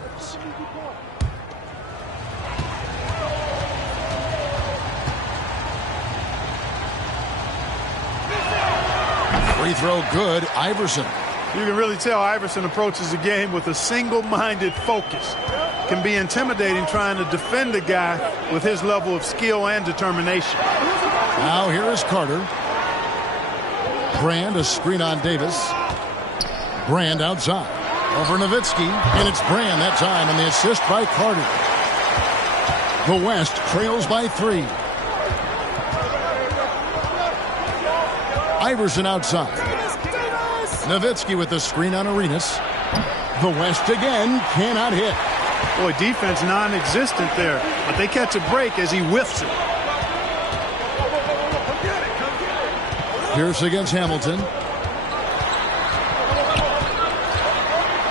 Free throw good, Iverson. You can really tell Iverson approaches the game with a single-minded focus. Can be intimidating trying to defend a guy with his level of skill and determination. Now here is Carter. Brand, a screen on Davis. Brand outside. Over Nowitzki, and it's Brand that time, and the assist by Carter. The West trails by 3. Iverson outside. Nowitzki with the screen on Arenas. The West again cannot hit. Boy, defense non-existent there, but they catch a break as he whiffs it. Pierce against Hamilton.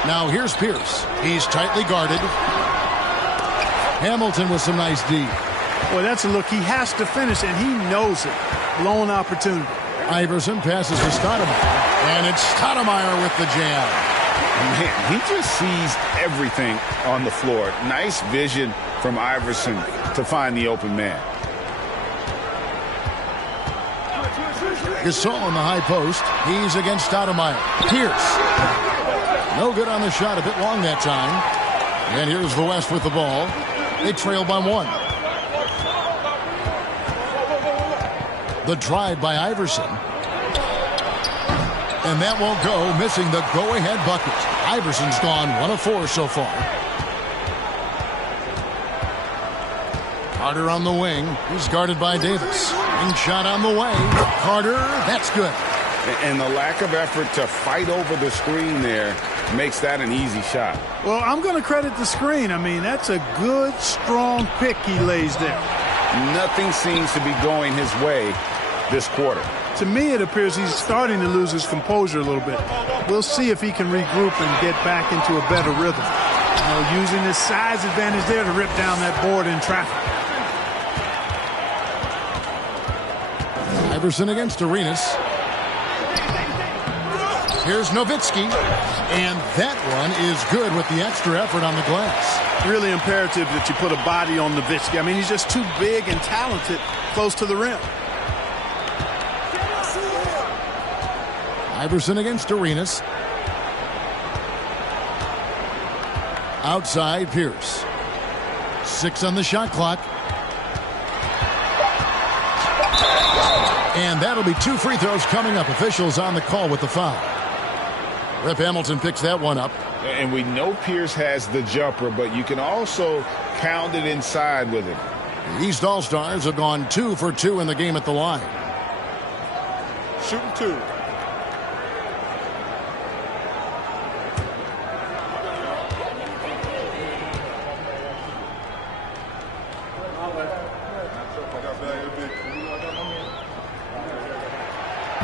Now here's Pierce. He's tightly guarded. Hamilton with some nice D. Boy, that's a look he has to finish, and he knows it. Blown opportunity. Iverson passes to Stoudemire, and it's Stoudemire with the jam. Man, he just sees everything on the floor. Nice vision from Iverson to find the open man. Gasol on the high post. He's against Stoudemire. Pierce. No good on the shot. A bit long that time. And here's the West with the ball. They trail by 1. The drive by Iverson. And that won't go, missing the go-ahead bucket. Iverson's gone 1 of 4 so far. Carter on the wing. He's guarded by Davis. Wing shot on the way. Carter, that's good. And the lack of effort to fight over the screen there makes that an easy shot. Well, I'm going to credit the screen. I mean, that's a good, strong pick he lays there. Nothing seems to be going his way this quarter. To me, it appears he's starting to lose his composure a little bit. We'll see if he can regroup and get back into a better rhythm. You know, using his size advantage there to rip down that board in traffic. Iverson against Arenas. Here's Nowitzki, and that one is good with the extra effort on the glass. Really imperative that you put a body on Nowitzki. I mean, he's just too big and talented close to the rim. Iverson against Arenas. Outside, Pierce. 6 on the shot clock. And that'll be 2 free throws coming up. Officials on the call with the foul. Rip Hamilton picks that one up. And we know Pierce has the jumper, but you can also pound it inside with him. The East All-Stars have gone 2 for 2 in the game at the line. Shooting 2.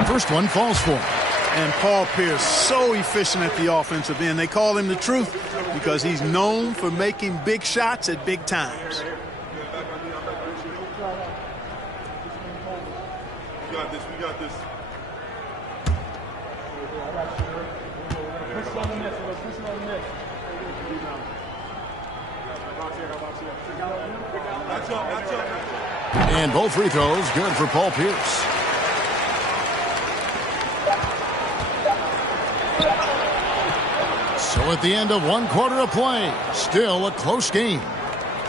First one falls for him. And Paul Pierce, so efficient at the offensive end. They call him the truth because he's known for making big shots at big times. We got this. We got this. Push on the net. Push on the net. And both free throws good for Paul Pierce. So at the end of 1 quarter of play, still a close game.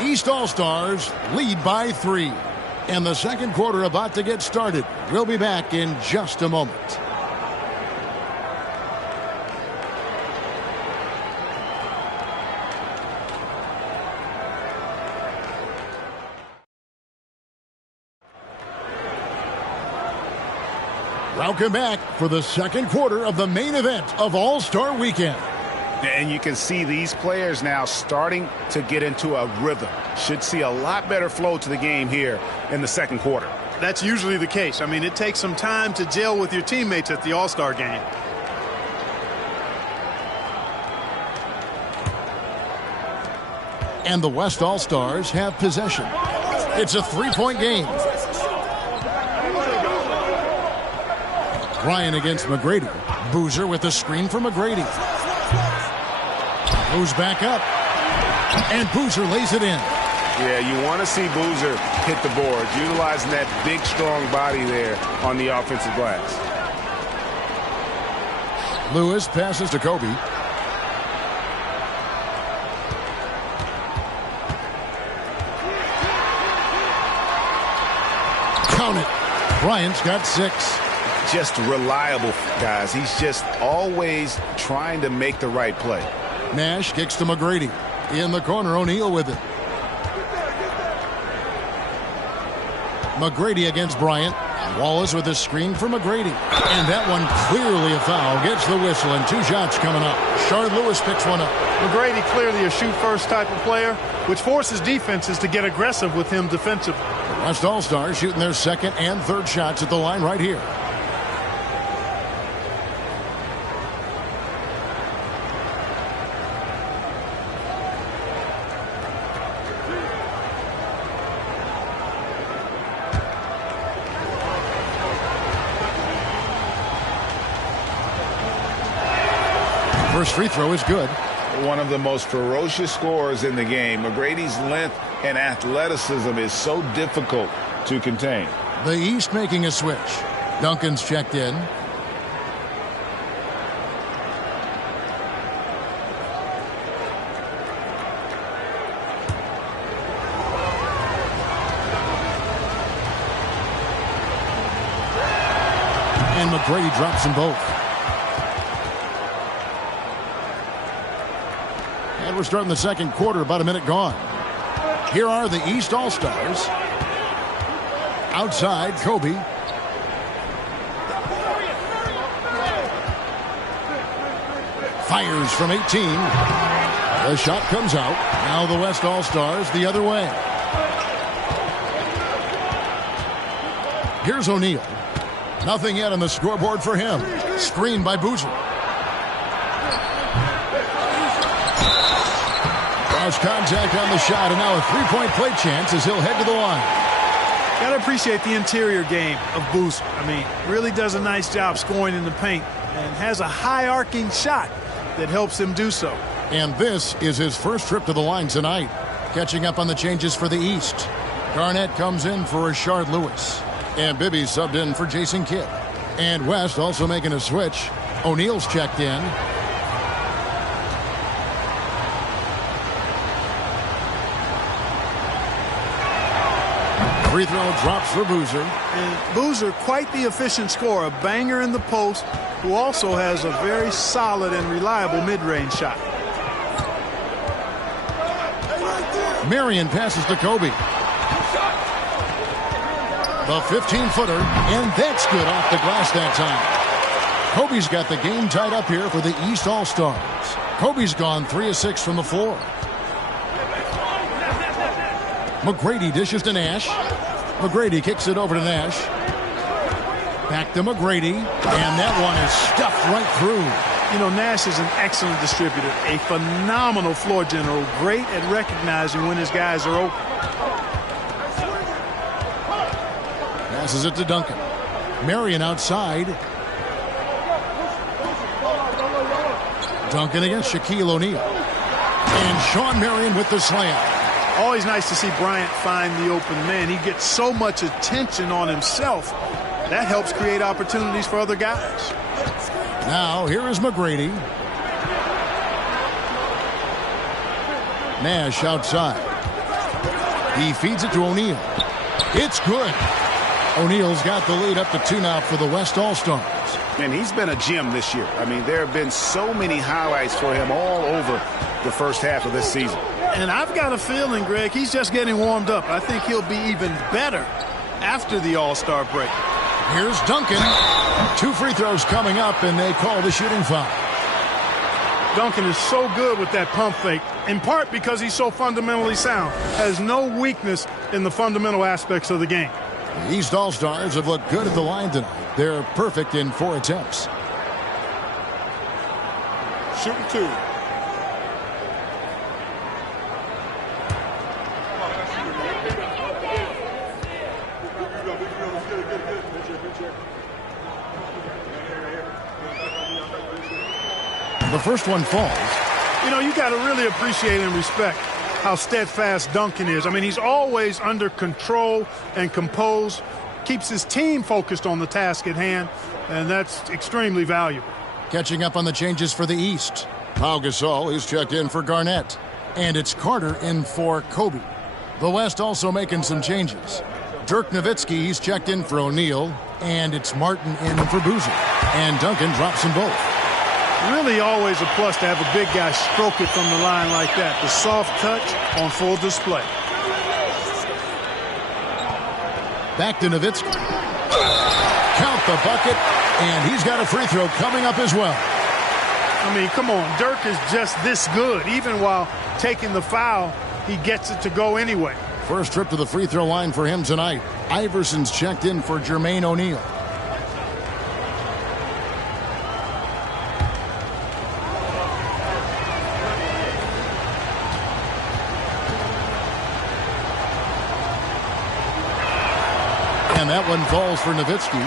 East All-Stars lead by 3. And the second quarter about to get started. We'll be back in just a moment. Welcome back for the second quarter of the main event of All-Star Weekend. And you can see these players now starting to get into a rhythm. Should see a lot better flow to the game here in the second quarter. That's usually the case. I mean, it takes some time to gel with your teammates at the All-Star game. And the West All-Stars have possession. It's a three-point game. Ryan against McGrady. Boozer with the screen for McGrady. Goes back up. And Boozer lays it in. Yeah, you want to see Boozer hit the boards, utilizing that big, strong body there on the offensive glass. Lewis passes to Kobe. Count it. Bryant's got 6. Just reliable, guys. He's just always trying to make the right play. Nash kicks to McGrady. In the corner, O'Neal with it. McGrady against Bryant. Wallace with a screen for McGrady. And that one clearly a foul. Gets the whistle and 2 shots coming up. Shard Lewis picks one up. McGrady clearly a shoot-first type of player, which forces defenses to get aggressive with him defensively. The West All-Stars shooting their second and third shots at the line right here. First free throw is good. One of the most ferocious scorers in the game. McGrady's length and athleticism is so difficult to contain. The East making a switch. Duncan's checked in. And McGrady drops them both. And we're starting the second quarter, about a minute gone. Here are the East All-Stars. Outside, Kobe. Fires from 18. The shot comes out. Now the West All-Stars the other way. Here's O'Neal. Nothing yet on the scoreboard for him. Screened by Boozer. Cross contact on the shot, and now a three-point play chance as he'll head to the line. Got to appreciate the interior game of Boozer. I mean, really does a nice job scoring in the paint and has a high-arcing shot that helps him do so. And this is his first trip to the line tonight. Catching up on the changes for the East. Garnett comes in for Rashard Lewis. And Bibby subbed in for Jason Kidd. And West also making a switch. O'Neal's checked in. Free throw drops for Boozer. And Boozer, quite the efficient scorer, a banger in the post, who also has a very solid and reliable mid-range shot. Marion passes to Kobe. The 15-footer, and that's good off the glass that time. Kobe's got the game tied up here for the East All-Stars. Kobe's gone 3 of 6 from the floor. McGrady dishes to Nash. McGrady kicks it over to Nash. Back to McGrady, and that one is stuffed right through. You know, Nash is an excellent distributor, a phenomenal floor general, great at recognizing when his guys are open. Passes it to Duncan. Marion outside. Duncan against Shaquille O'Neal. And Sean Marion with the slam. Always nice to see Bryant find the open man. He gets so much attention on himself. That helps create opportunities for other guys. Now, here is McGrady. Nash outside. He feeds it to O'Neal. It's good. O'Neal's got the lead up to 2 now for the West All-Stars. And he's been a gem this year. I mean, there have been so many highlights for him all over the first half of this season. And I've got a feeling, Greg, he's just getting warmed up. I think he'll be even better after the All-Star break. Here's Duncan. 2 free throws coming up, and they call the shooting foul. Duncan is so good with that pump fake, in part because he's so fundamentally sound. Has no weakness in the fundamental aspects of the game. The East All-Stars have looked good at the line tonight. They're perfect in 4 attempts. Shooting 2. The first one falls. You know, you got to really appreciate and respect how steadfast Duncan is. I mean, he's always under control and composed, keeps his team focused on the task at hand, and that's extremely valuable. Catching up on the changes for the East. Pau Gasol is checked in for Garnett. And it's Carter in for Kobe. The West also making some changes. Dirk Nowitzki, he's checked in for O'Neal. And it's Martin in for Boozer. And Duncan drops them both. Really always a plus to have a big guy stroke it from the line like that. The soft touch on full display. Back to Nowitzki. Count the bucket, and he's got a free throw coming up as well. I mean, come on. Dirk is just this good. Even while taking the foul, he gets it to go anyway. First trip to the free throw line for him tonight. Iverson's checked in for Jermaine O'Neal. And that one falls for Nowitzki.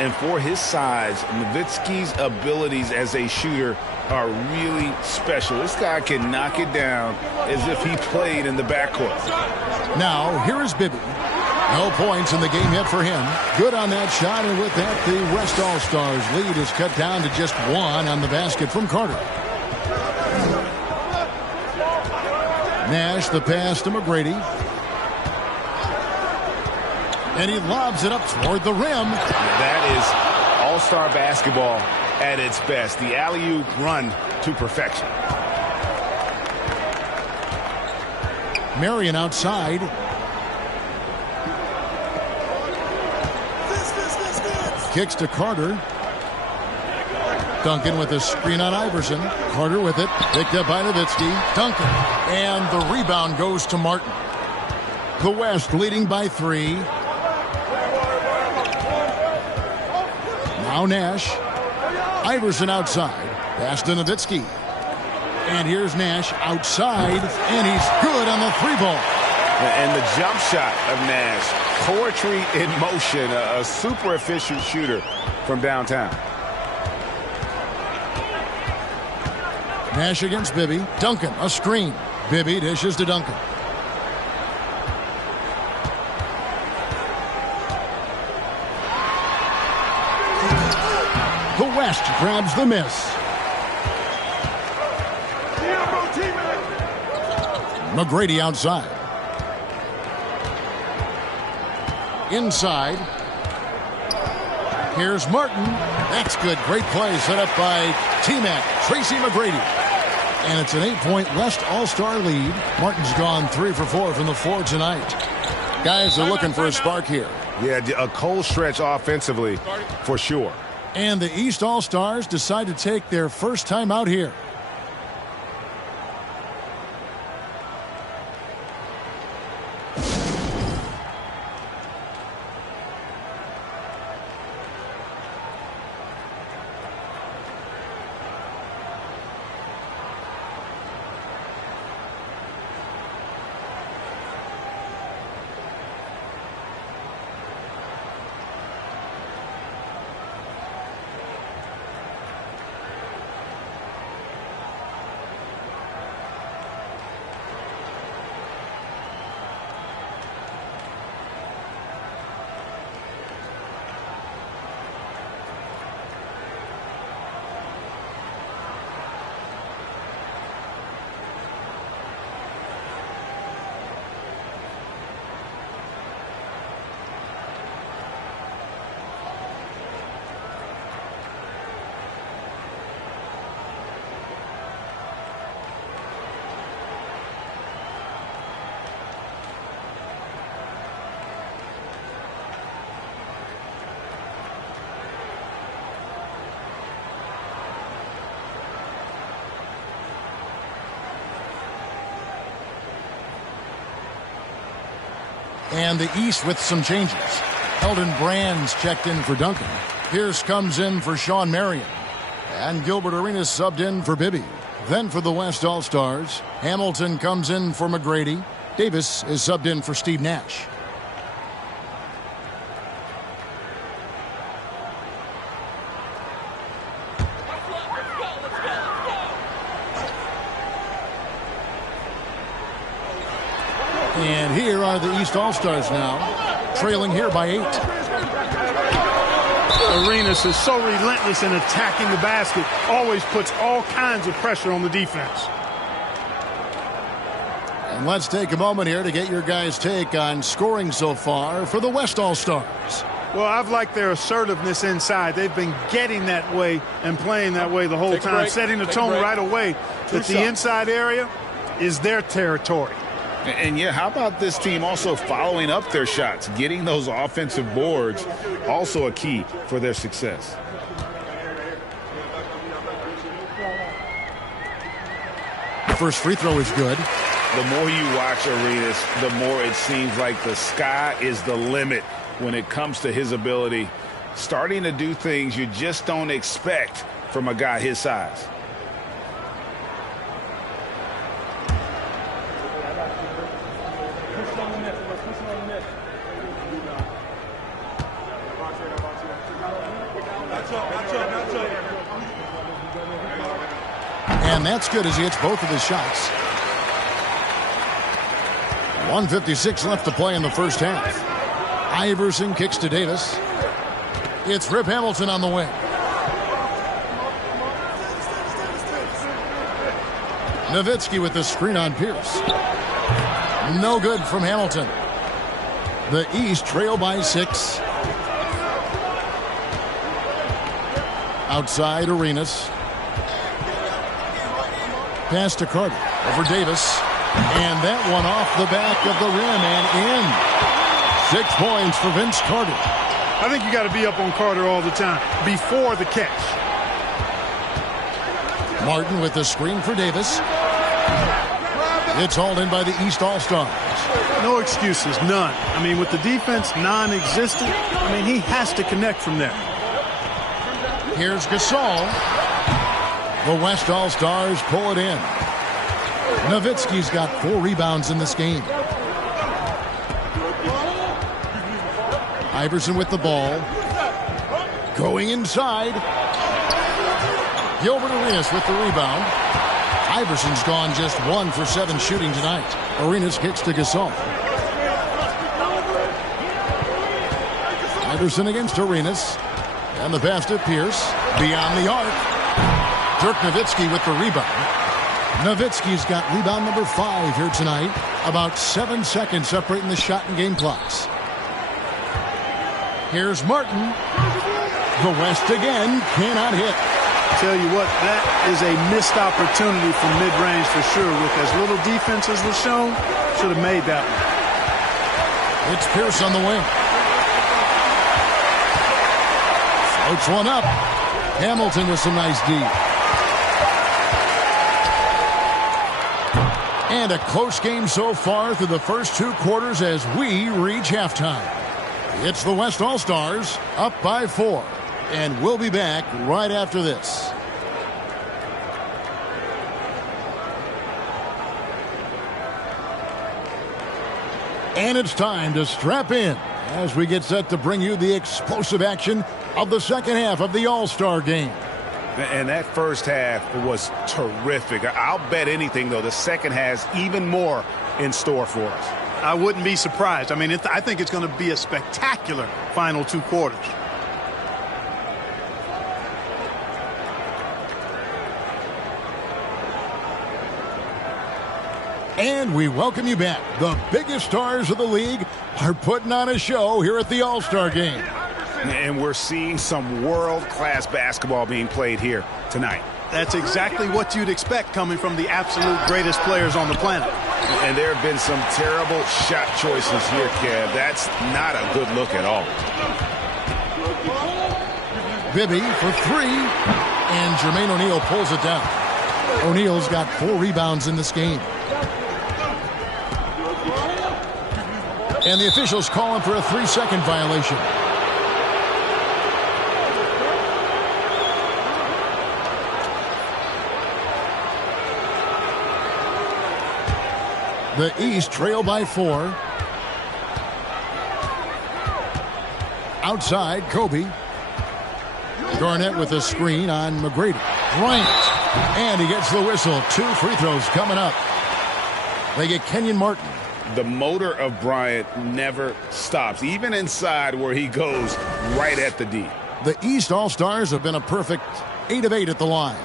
And for his size, Nowitzki's abilities as a shooter are really special. This guy can knock it down as if he played in the backcourt. Now, here is Bibby. No points in the game yet for him. Good on that shot, and with that, the West All-Stars lead is cut down to just 1 on the basket from Carter. Nash, the pass to McGrady. And he lobs it up toward the rim. That is all-star basketball at its best. The alley-oop run to perfection. Marion outside. Kicks to Carter. Duncan with a screen on Iverson. Carter with it. Picked up by Nowitzki. Duncan. And the rebound goes to Martin. The West leading by 3. Now Nash. Iverson outside. Pass to Nowitzki. And here's Nash outside. And he's good on the 3-ball. And the jump shot of Nash. Poetry in motion. A super efficient shooter from downtown. Nash against Bibby. Duncan, a screen. Bibby dishes to Duncan. The West grabs the miss. McGrady outside. Inside. Here's Martin. That's good. Great play set up by T-Mac, Tracy McGrady. And it's an 8-point West All-Star lead. Martin's gone 3 for 4 from the floor tonight. Guys are looking for a spark here. Yeah, a cold stretch offensively for sure. And the East All-Stars decide to take their first time out here. And the East with some changes. Eldon Brand's checked in for Duncan. Pierce comes in for Sean Marion. And Gilbert Arenas subbed in for Bibby. Then for the West All-Stars, Hamilton comes in for McGrady. Davis is subbed in for Steve Nash. And here are the East All-Stars now, trailing here by 8. Arenas is so relentless in attacking the basket, always puts all kinds of pressure on the defense. And let's take a moment here to get your guys' take on scoring so far for the West All-Stars. Well, I've liked their assertiveness inside. They've been getting that way and playing that way the whole time, setting the tone right away that the inside area is their territory. And yeah, how about this team also following up their shots, getting those offensive boards, also a key for their success. The first free throw is good. The more you watch Arenas, the more it seems like the sky is the limit when it comes to his ability, starting to do things you just don't expect from a guy his size. And that's good as he hits both of his shots. 1:56 left to play in the first half. Iverson kicks to Davis. It's Rip Hamilton on the wing. Nowitzki with the screen on Pierce. No good from Hamilton. The East trail by 6. Outside Arenas. Pass to Carter. Over Davis. And that one off the back of the rim and in. 6 points for Vince Carter. I think you got to be up on Carter all the time before the catch. Martin with the screen for Davis. It's hauled in by the East All-Stars. No excuses, none. I mean, with the defense non-existent, I mean, he has to connect from there. Here's Gasol. The West All-Stars pull it in. Nowitzki's got 4 rebounds in this game. Iverson with the ball. Going inside. Gilbert Arenas with the rebound. Iverson's gone just 1 for 7 shooting tonight. Arenas kicks to Gasol. Iverson against Arenas. And the pass to Pierce. Beyond the arc. Dirk Nowitzki with the rebound. Nowitzki's got rebound number 5 here tonight. About 7 seconds separating the shot and game clocks. Here's Martin. The West again cannot hit. Tell you what, that is a missed opportunity from mid-range for sure. With as little defense as was shown, should have made that one. It's Pierce on the wing. Floats one up. Hamilton with some nice D. And a close game so far through the first 2 quarters as we reach halftime. It's the West All-Stars up by 4. And we'll be back right after this. And it's time to strap in as we get set to bring you the explosive action of the second half of the All-Star game. And that first half was terrific. I'll bet anything, though, the second has even more in store for us. I wouldn't be surprised. I mean, I think it's going to be a spectacular final 2 quarters. And we welcome you back. The biggest stars of the league are putting on a show here at the All-Star game. And we're seeing some world-class basketball being played here tonight. That's exactly what you'd expect coming from the absolute greatest players on the planet. And there have been some terrible shot choices here, Kev. That's not a good look at all. Bibby for 3. And Jermaine O'Neal pulls it down. O'Neal's got 4 rebounds in this game. And the officials call him for a 3-second violation. The East trail by 4. Outside, Kobe. Garnett with a screen on McGrady. Bryant. And he gets the whistle. 2 free throws coming up. They get Kenyon Martin. The motor of Bryant never stops, even inside where he goes right at the D. The East All-Stars have been a perfect 8 of 8 at the line.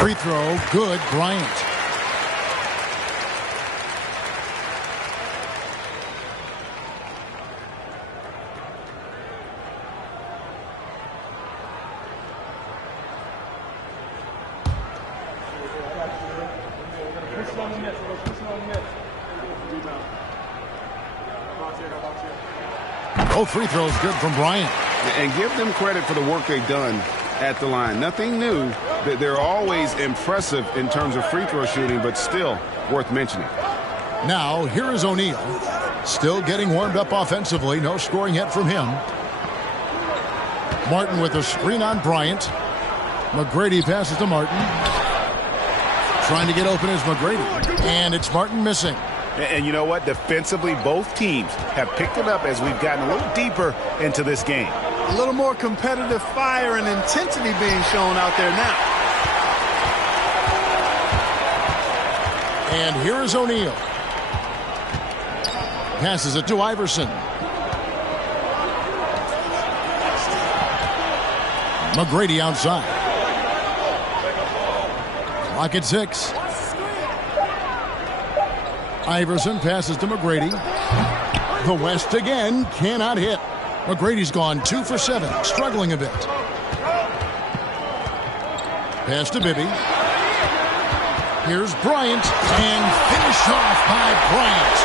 Free throw, good, Bryant. Both free throws good from Bryant. And give them credit for the work they've done at the line. Nothing new. They're always impressive in terms of free throw shooting, but still worth mentioning. Now, here is O'Neal. Still getting warmed up offensively. No scoring yet from him. Martin with a screen on Bryant. McGrady passes to Martin. Trying to get open is McGrady. And it's Martin missing. And you know what? Defensively, both teams have picked it up as we've gotten a little deeper into this game. A little more competitive fire and intensity being shown out there now. And here is O'Neal. Passes it to Iverson. McGrady outside. Clock at 6. Iverson passes to McGrady. The West again cannot hit. McGrady's gone 2 for 7, struggling a bit. Pass to Bibby. Here's Bryant, and finished off by Bryant.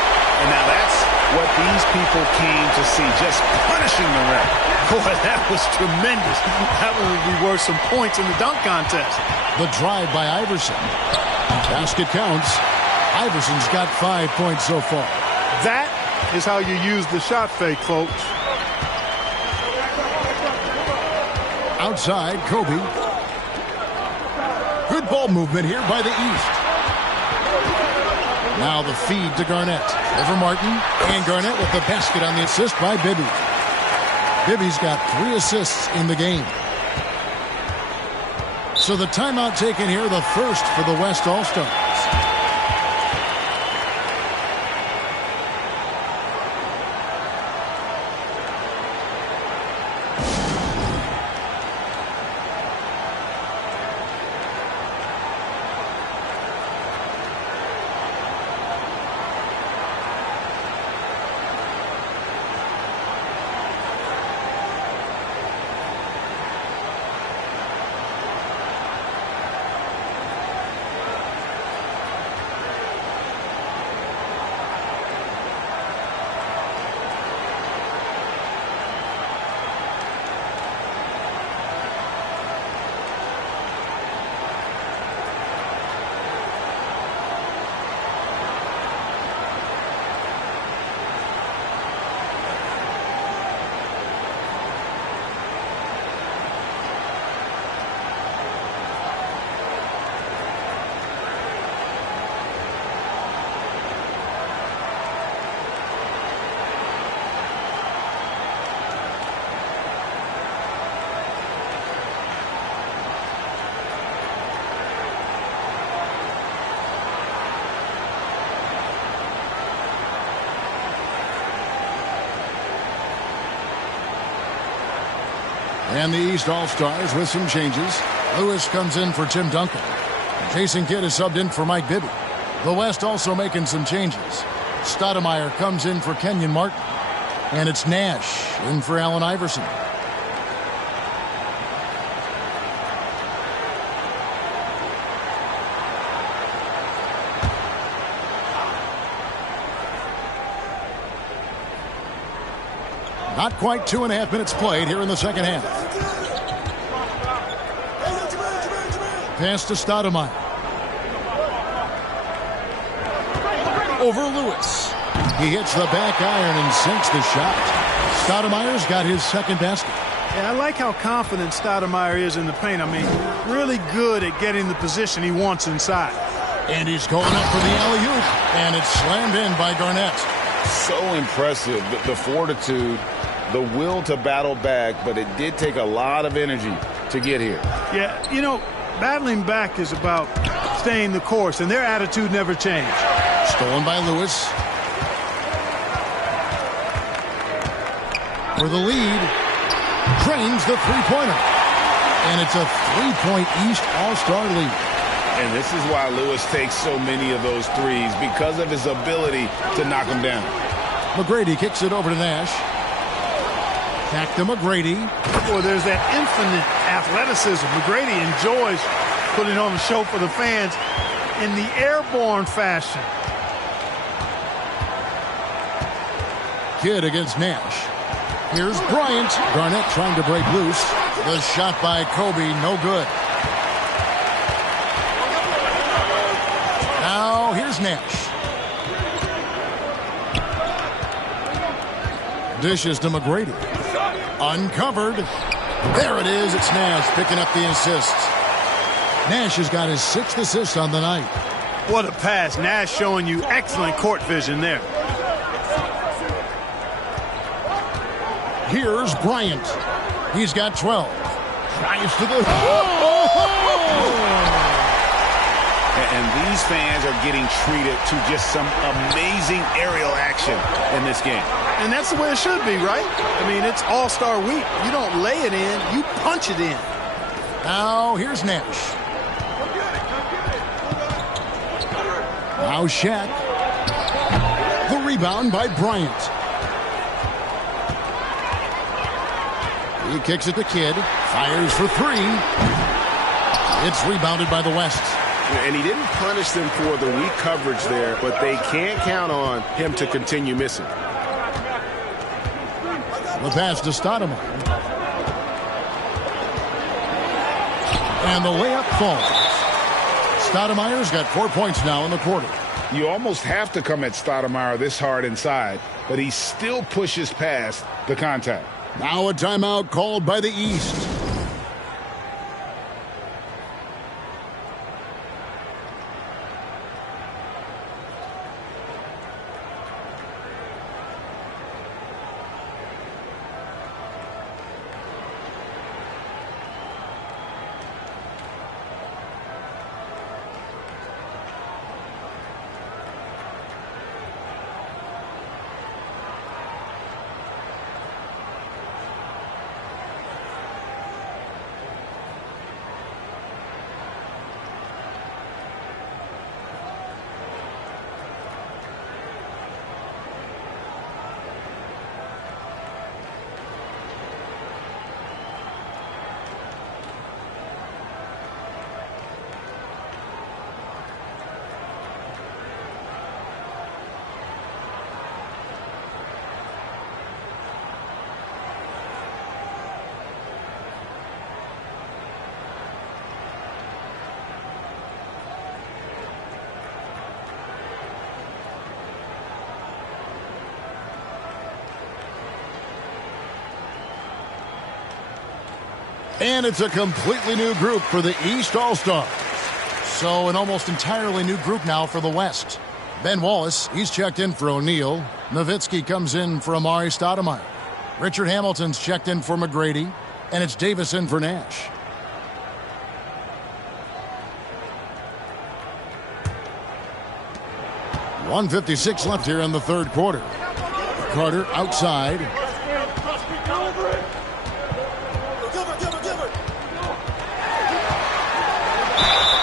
And now that's what these people came to see, just punishing the rim. Boy, that was tremendous. That one would be worth some points in the dunk contest. The drive by Iverson. Basket counts. Iverson's got 5 points so far. That is how you use the shot fake, folks. Outside, Kobe. Good ball movement here by the East. Now the feed to Garnett. Over Martin. And Garnett with the basket on the assist by Bibby. Bibby's got 3 assists in the game. So the timeout taken here, the first for the West All-Stars. And the East All-Stars with some changes. Lewis comes in for Tim Duncan. Jason Kidd is subbed in for Mike Bibby. The West also making some changes. Stoudemire comes in for Kenyon Martin. And it's Nash in for Allen Iverson. Not quite 2.5 minutes played here in the second half. Pass to Stoudemire. Over Lewis. He hits the back iron and sinks the shot. Stoudemire's got his second basket. Yeah, I like how confident Stoudemire is in the paint. I mean, really good at getting the position he wants inside. And he's going up for the alley-oop, and it's slammed in by Garnett. So impressive, the fortitude, the will to battle back, but it did take a lot of energy to get here. Yeah, you know, battling back is about staying the course, and their attitude never changed. Stolen by Lewis. For the lead, drains the three-pointer. And it's a three-point East All-Star lead. And this is why Lewis takes so many of those threes, because of his ability to knock them down. McGrady kicks it over to Nash. Back to McGrady. Boy, there's that infinite athleticism. McGrady enjoys putting on the show for the fans in the airborne fashion. Kidd against Nash. Here's Bryant. Garnett trying to break loose. The shot by Kobe, no good. Now here's Nash. Dishes to McGrady. Uncovered. There it is. It's Nash picking up the assist. Nash has got his 6th assist on the night. What a pass. Nash showing you excellent court vision there. Here's Bryant. He's got 12. Drives to the... And these fans are getting treated to just some amazing aerial action in this game. And that's the way it should be, right? I mean, it's All-Star Week. You don't lay it in, you punch it in. Now here's Nash. Now Shaq. The rebound by Bryant. He kicks it to Kidd. Fires for three. It's rebounded by the West. And he didn't punish them for the weak coverage there, but they can't count on him to continue missing. The pass to Stoudemire. And the layup falls. Stoudemire's got 4 points now in the quarter. You almost have to come at Stoudemire this hard inside, but he still pushes past the contact. Now a timeout called by the East. And it's a completely new group for the East All-Stars. So an almost entirely new group now for the West. Ben Wallace, he's checked in for O'Neal. Nowitzki comes in for Amari Stoudemire. Richard Hamilton's checked in for McGrady. And it's Davis in for Nash. .156 left here in the third quarter. Carter outside.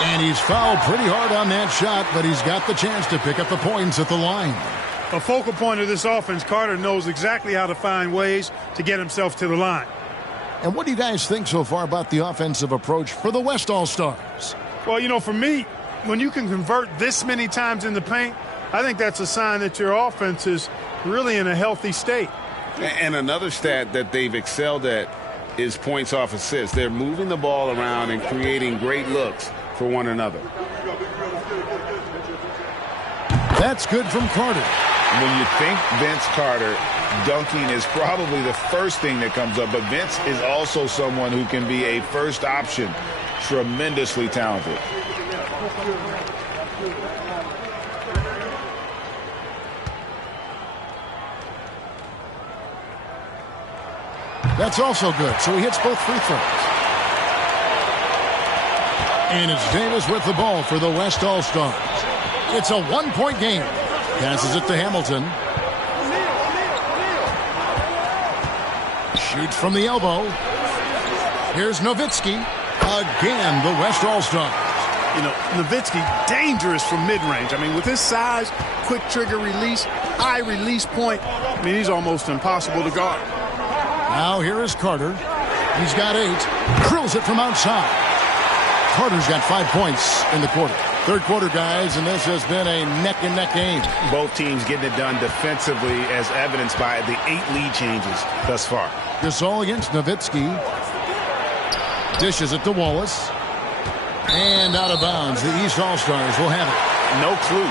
And he's fouled pretty hard on that shot, but he's got the chance to pick up the points at the line. A focal point of this offense, Carter knows exactly how to find ways to get himself to the line. And what do you guys think so far about the offensive approach for the West All-Stars? Well, you know, for me, when you can convert this many times in the paint, I think that's a sign that your offense is really in a healthy state. And another stat that they've excelled at is points off assists. They're moving the ball around and creating great looks for one another. That's good from Carter. When you think Vince Carter, dunking is probably the first thing that comes up. But Vince is also someone who can be a first option. Tremendously talented. That's also good, so he hits both free throws. And it's Davis with the ball for the West All-Stars. It's a one-point game. Passes it to Hamilton. Shoots from the elbow. Here's Nowitzki. Again, the West All-Stars. You know, Nowitzki, dangerous from mid-range. I mean, with his size, quick trigger release, high release point, I mean, he's almost impossible to guard. Now here is Carter. He's got 8. Drills it from outside. Carter's got 5 points in the quarter. Third quarter, guys, and this has been a neck-and-neck game. Both teams getting it done defensively, as evidenced by the 8 lead changes thus far. Gasol against Nowitzki. Dishes it to Wallace. And out of bounds. The East All-Stars will have it. No clue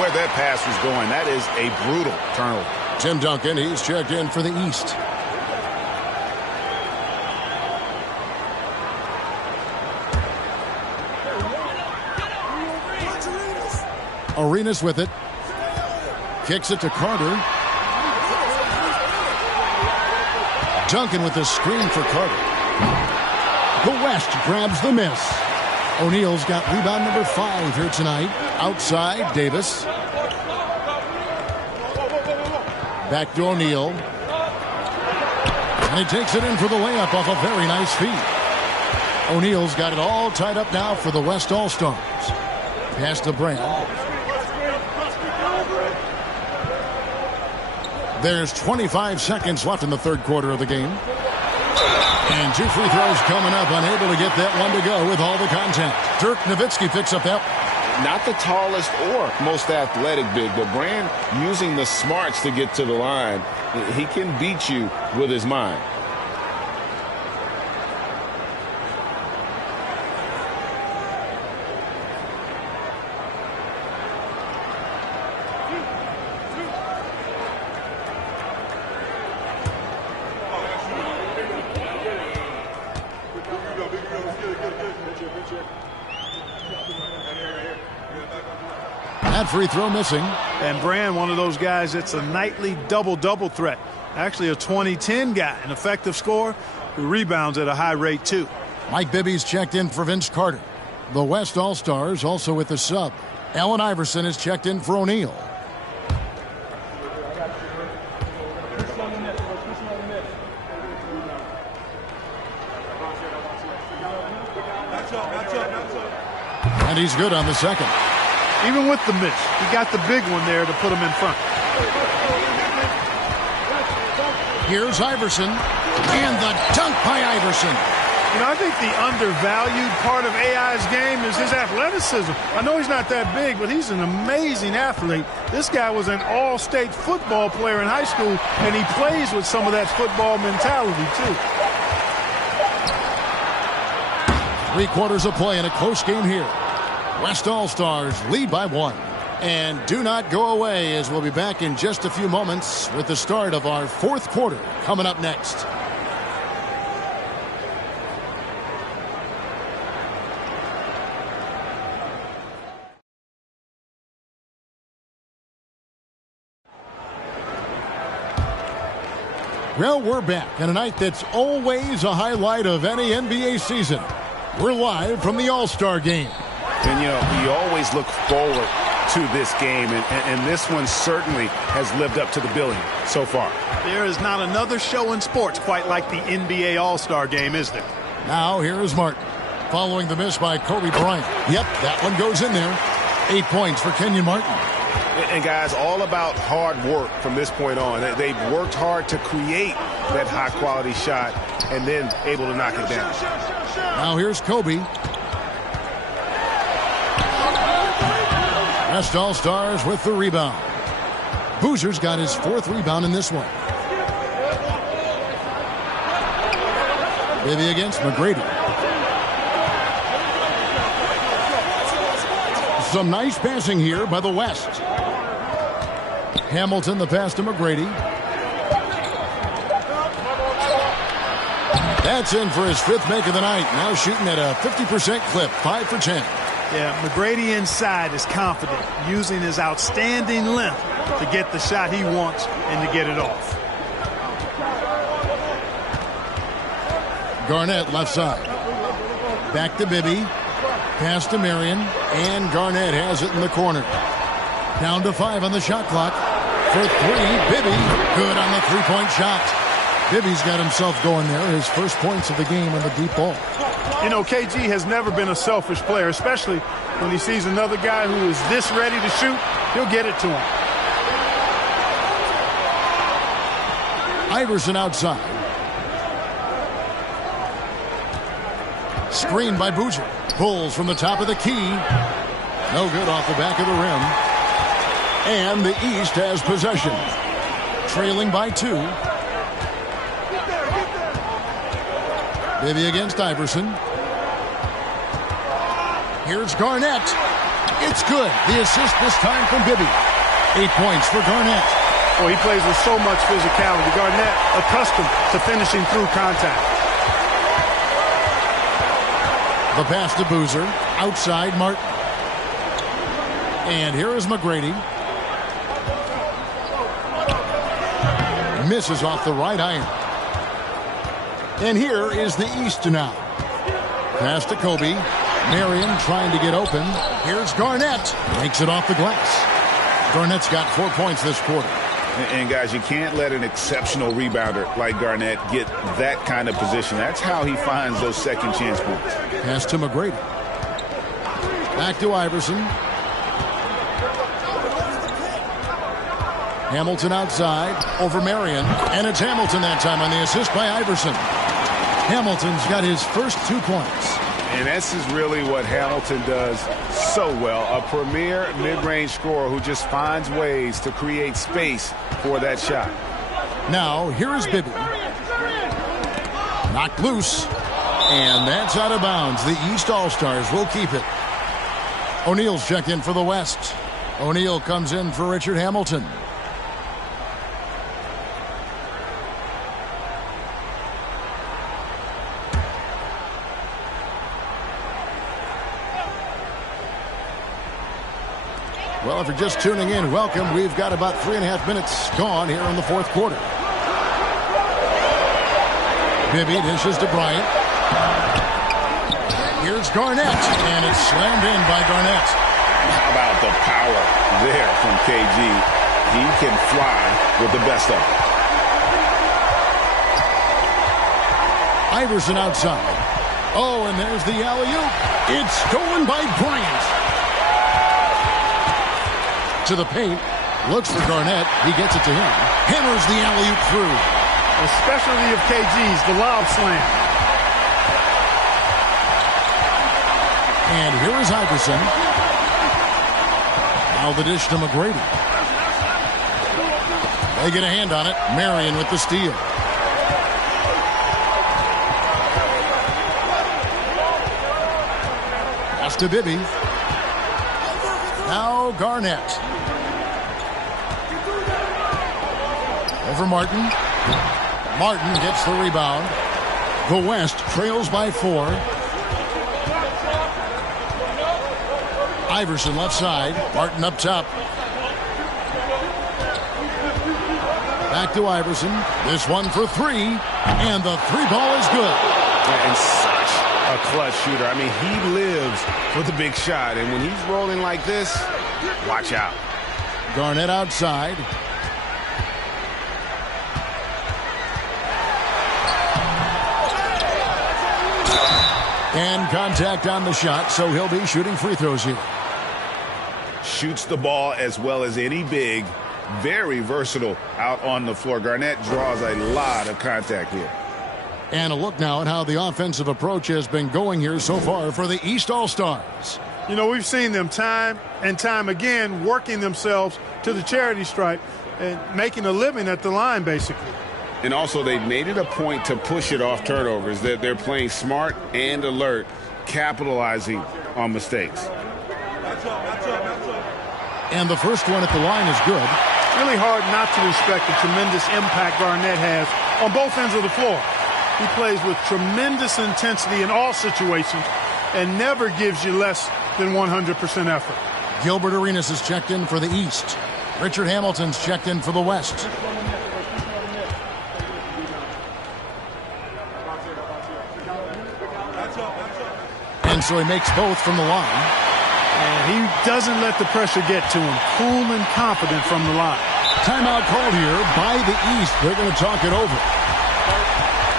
where that pass was going. That is a brutal turnover. Tim Duncan, he's checked in for the East. Arenas with it. Kicks it to Carter. Duncan with the screen for Carter. The West grabs the miss. O'Neal's got rebound number 5 here tonight. Outside, Davis. Back to O'Neal. And he takes it in for the layup off a very nice feed. O'Neal's got it all tied up now for the West All-Stars. Pass to Brown. There's 25 seconds left in the third quarter of the game. And 2 free throws coming up, unable to get that one to go with all the contact. Dirk Nowitzki picks up that. Not the tallest or most athletic big, but Brand using the smarts to get to the line. He can beat you with his mind. That free throw missing. And Brand, one of those guys that's a nightly double-double threat. Actually a 20-10 guy, an effective scorer who rebounds at a high rate too. Mike Bibby's checked in for Vince Carter. The West All-Stars also with the sub. Allen Iverson is checked in for O'Neal. And he's good on the second. Even with the miss, he got the big one there to put him in front. Here's Iverson. And the dunk by Iverson. You know, I think the undervalued part of AI's game is his athleticism. I know he's not that big, but he's an amazing athlete. This guy was an all-state football player in high school, and he plays with some of that football mentality, too. 3 quarters of play in a close game here. West All-Stars lead by 1. And do not go away, as we'll be back in just a few moments with the start of our 4th quarter coming up next. Well, we're back on a night that's always a highlight of any NBA season. We're live from the All-Star Game. And, you know, you always look forward to this game, and this one certainly has lived up to the billing so far. There is not another show in sports quite like the NBA All-Star Game, is there? Now, here is Martin. Following the miss by Kobe Bryant. Yep, that one goes in there. 8 points for Kenyon Martin. And, guys, all about hard work from this point on. They've worked hard to create that high-quality shot and then able to knock it down. Now, here's Kobe. West All-Stars with the rebound. Boozer's got his 4th rebound in this one. Bibby against McGrady. Some nice passing here by the West. Hamilton the pass to McGrady. That's in for his 5th make of the night. Now shooting at a 50% clip, 5 for 10. Yeah, McGrady inside is confident, using his outstanding length to get the shot he wants and to get it off. Garnett left side. Back to Bibby. Pass to Marion. And Garnett has it in the corner. Down to 5 on the shot clock. For 3, Bibby. Good on the 3-point shot. Bibby's got himself going there. His first points of the game on the deep ball. You know, KG has never been a selfish player, especially when he sees another guy who is this ready to shoot. He'll get it to him. Iverson outside. Screen by Boozer. Pulls from the top of the key. No good off the back of the rim. And the East has possession. Trailing by 2. Bibby against Iverson. Here's Garnett. It's good. The assist this time from Bibby. 8 points for Garnett. Well, he plays with so much physicality. Garnett accustomed to finishing through contact. The pass to Boozer. Outside Martin. And here is McGrady. Misses off the right iron. And here is the East now. Pass to Kobe. Marion trying to get open. Here's Garnett. Makes it off the glass. Garnett's got 4 points this quarter. And guys, you can't let an exceptional rebounder like Garnett get that kind of position. That's how he finds those second chance points. Pass to McGrady. Back to Iverson. Hamilton outside over Marion. And it's Hamilton that time on the assist by Iverson. Hamilton's got his first 2 points. And this is really what Hamilton does so well. A premier mid-range scorer who just finds ways to create space for that shot. Now, here is Bibby. Knocked loose. And that's out of bounds. The East All-Stars will keep it. O'Neal's checked in for the West. O'Neal comes in for Richard Hamilton. Well, if you're just tuning in, welcome. We've got about 3.5 minutes gone here in the 4th quarter. Bibby dishes to Bryant. Here's Garnett, and it's slammed in by Garnett. How about the power there from KG? He can fly with the best of them. Iverson outside. Oh, and there's the alley-oop. It's stolen by Bryant. To the paint. Looks for Garnett. He gets it to him. Hammers the alley-oop through. The specialty of KG's, the lob slam. And here is Iverson. Now the dish to McGrady. They get a hand on it. Marion with the steal. Pass to Bibby. Now Garnett. Over Martin. Martin gets the rebound. The West trails by 4. Iverson left side. Martin up top. Back to Iverson. This one for 3. And the 3-ball is good. And such a clutch shooter. I mean, he lives for the big shot. And when he's rolling like this, watch out. Garnett outside. And contact on the shot, so he'll be shooting free throws here. Shoots the ball as well as any big. Very versatile out on the floor. Garnett draws a lot of contact here. And a look now at how the offensive approach has been going here so far for the East All-Stars. You know, we've seen them time and time again working themselves to the charity stripe and making a living at the line, basically. And also, they've made it a point to push it off turnovers. They're playing smart and alert, capitalizing on mistakes. And the first one at the line is good. Really hard not to respect the tremendous impact Garnett has on both ends of the floor. He plays with tremendous intensity in all situations and never gives you less than 100% effort. Gilbert Arenas is checked in for the East. Richard Hamilton's checked in for the West. And so he makes both from the line. And he doesn't let the pressure get to him. Cool and confident from the line. Timeout called here by the East. They're going to talk it over.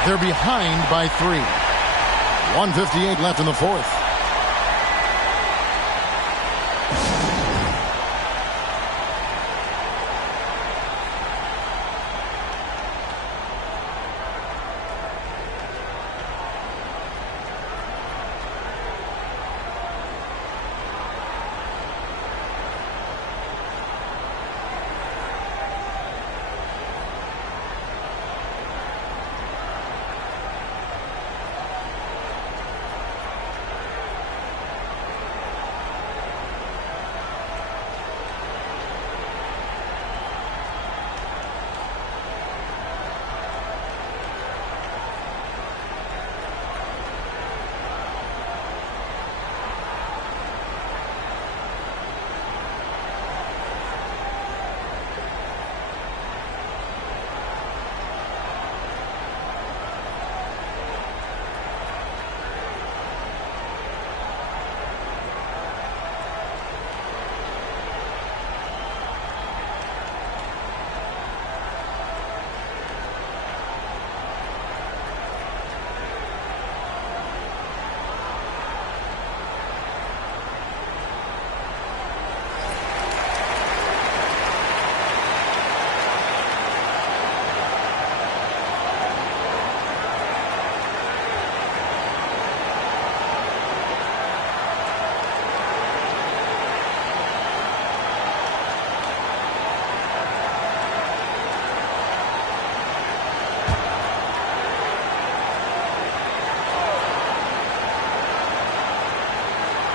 They're behind by 3. 1:58 left in the fourth.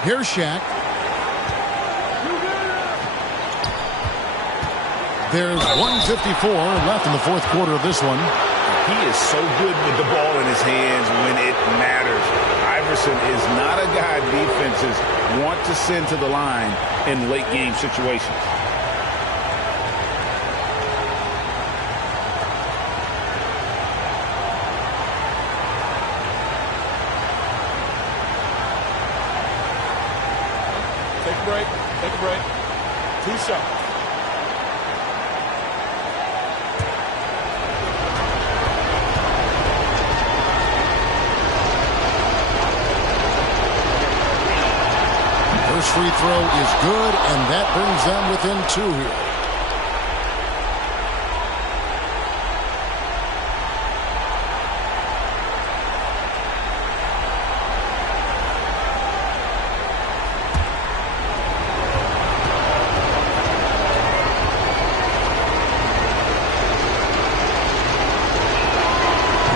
Here's Shaq. There's 1:54 left in the fourth quarter of this one. He is so good with the ball in his hands when it matters. Iverson is not a guy defenses want to send to the line in late game situations. Take a break. 2 shots. First free throw is good, and that brings them within 2 here.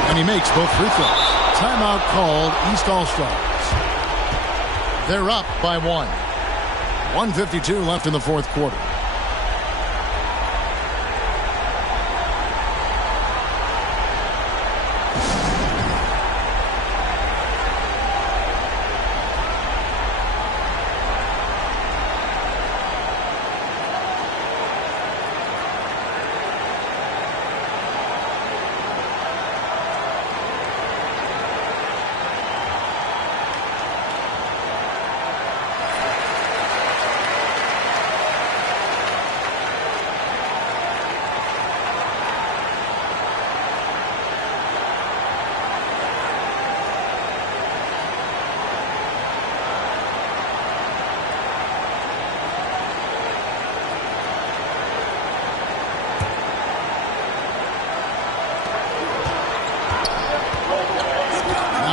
And he makes both free throws. Timeout called, East All-Stars. They're up by 1. 1:52 left in the fourth quarter.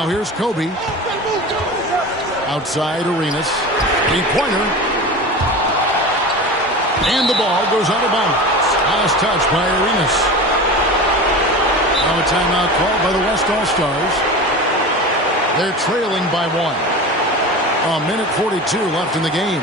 Now here's Kobe. Outside Arenas. Three-pointer. And the ball goes out of bounds. Last touch by Arenas. Now a timeout called by the West All-Stars. They're trailing by 1. A minute 42 left in the game.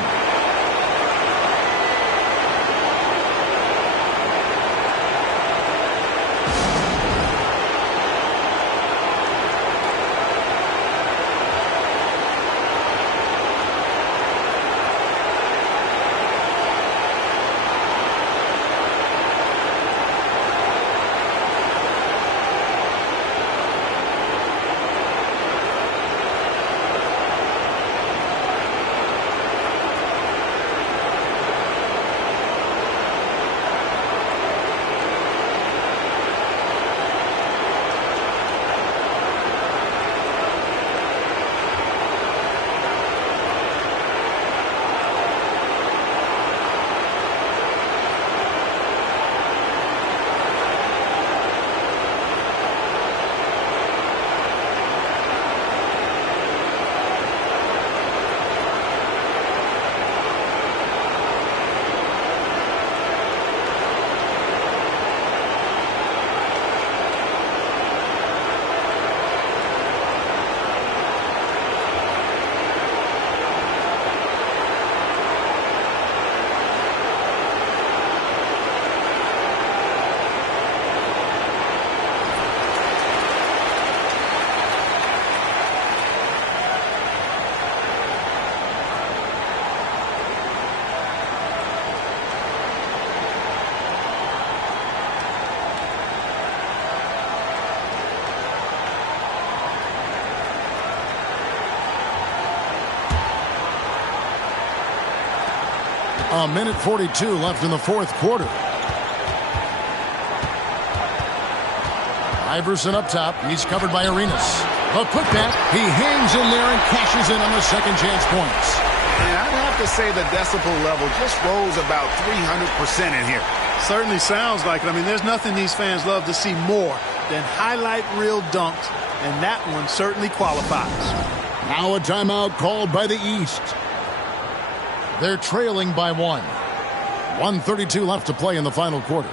A minute 42 left in the fourth quarter. Iverson up top. He's covered by Arenas. The putback. He hangs in there and cashes in on the second chance points. And I'd have to say the decibel level just rose about 300% in here. Certainly sounds like it. I mean, there's nothing these fans love to see more than highlight reel dunks, and that one certainly qualifies. Now a timeout called by the East. They're trailing by 1. 1:32 left to play in the final quarter.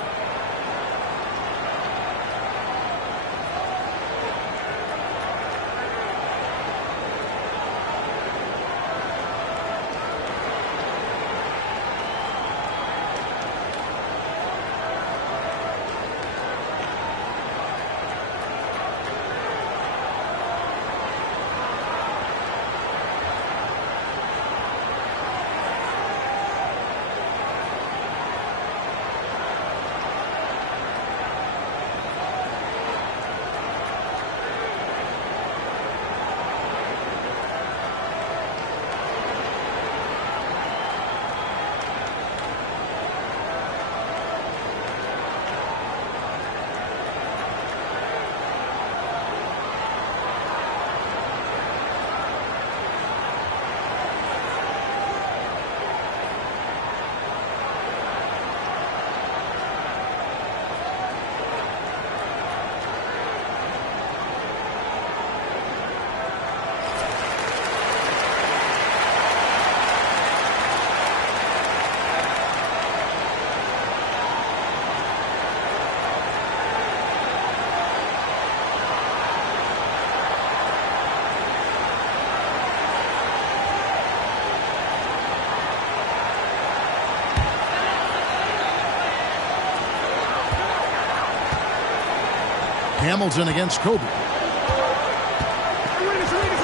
Hamilton against Kobe.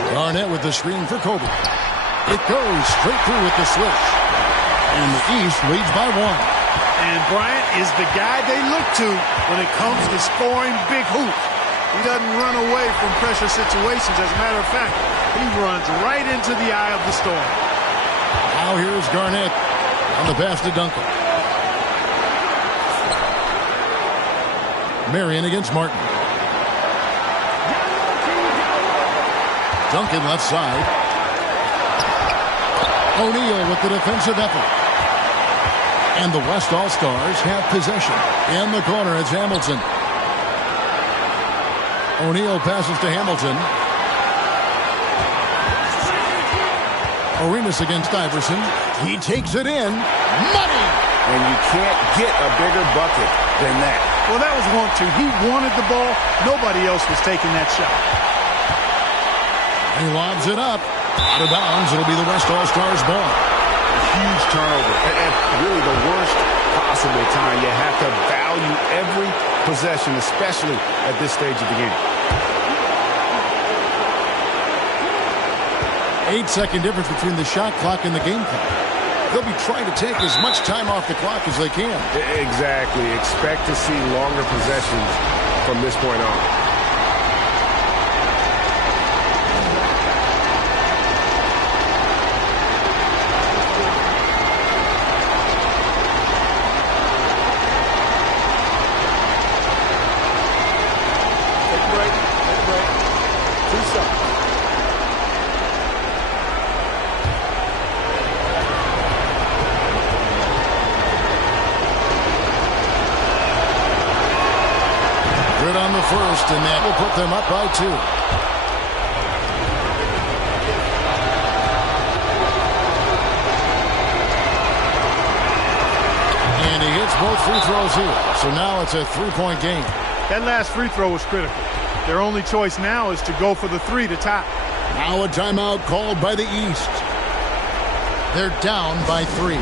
Garnett with the screen for Kobe. It goes straight through with the switch. And the East leads by 1. And Bryant is the guy they look to when it comes to scoring big hoops. He doesn't run away from pressure situations. As a matter of fact, he runs right into the eye of the storm. Now here's Garnett on the pass to Duncan. Marion against Martin. Duncan left side. O'Neal with the defensive effort. And the West All-Stars have possession. In the corner, it's Hamilton. O'Neal passes to Hamilton. Arenas against Iverson. He takes it in. Money! And you can't get a bigger bucket than that. Well, that was 1-2. He wanted the ball. Nobody else was taking that shot. He lobs it up. Out of bounds. It'll be the West All-Stars ball. Huge turnover. At really the worst possible time. You have to value every possession, especially at this stage of the game. 8-second difference between the shot clock and the game clock. They'll be trying to take as much time off the clock as they can. Exactly. Expect to see longer possessions from this point on. On the first, and that will put them up by 2. And he hits both free throws here. So now it's a 3-point game. That last free throw was critical. Their only choice now is to go for the 3 to tie. Now a timeout called by the East. They're down by 3.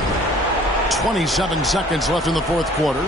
27 seconds left in the fourth quarter.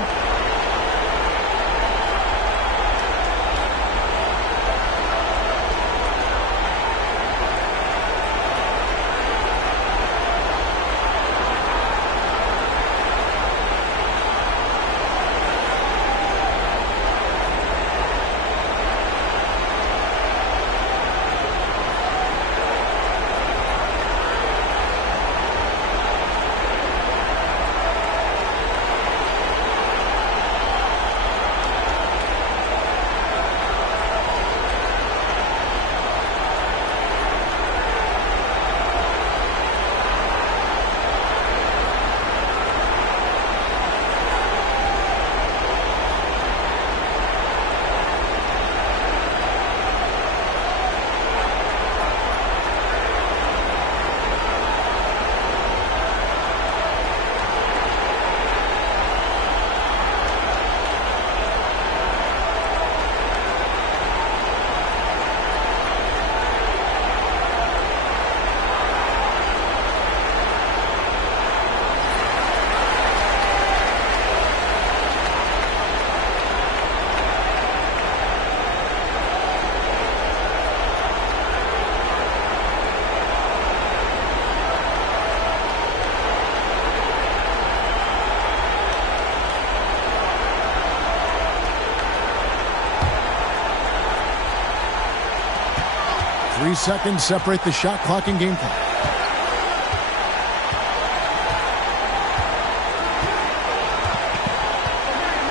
Three seconds separate the shot clock and game clock.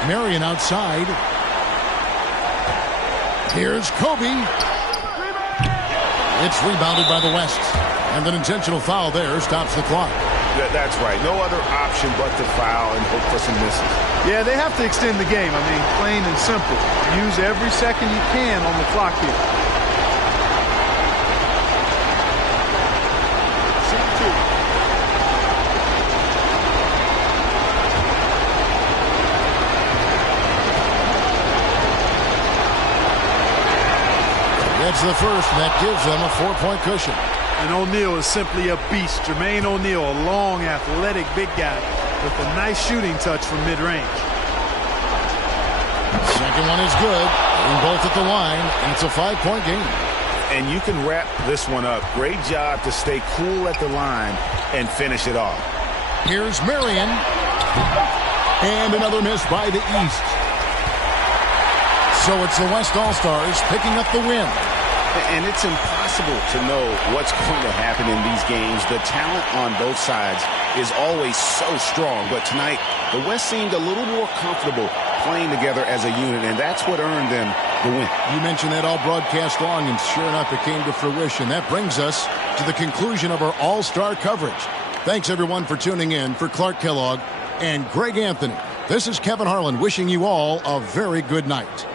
Marion outside. Here's Kobe. It's rebounded by the West. And an intentional foul there stops the clock. That's right. No other option but to foul and hope for some misses. Yeah, they have to extend the game. I mean, plain and simple. Use every second you can on the clock here. That's the first, and that gives them a 4-point cushion. And O'Neal is simply a beast. Jermaine O'Neal, a long, athletic, big guy with a nice shooting touch from mid-range. Second one is good. They're both at the line, and it's a 5-point game. And you can wrap this one up. Great job to stay cool at the line and finish it off. Here's Marion. And another miss by the East. So it's the West All-Stars picking up the win. And it's impossible to know what's going to happen in these games. The talent on both sides is always so strong. But tonight, the West seemed a little more comfortable playing together as a unit, and that's what earned them the win. You mentioned that all broadcast long, and sure enough, it came to fruition. That brings us to the conclusion of our All-Star coverage. Thanks, everyone, for tuning in. For Clark Kellogg and Greg Anthony, this is Kevin Harlan wishing you all a very good night.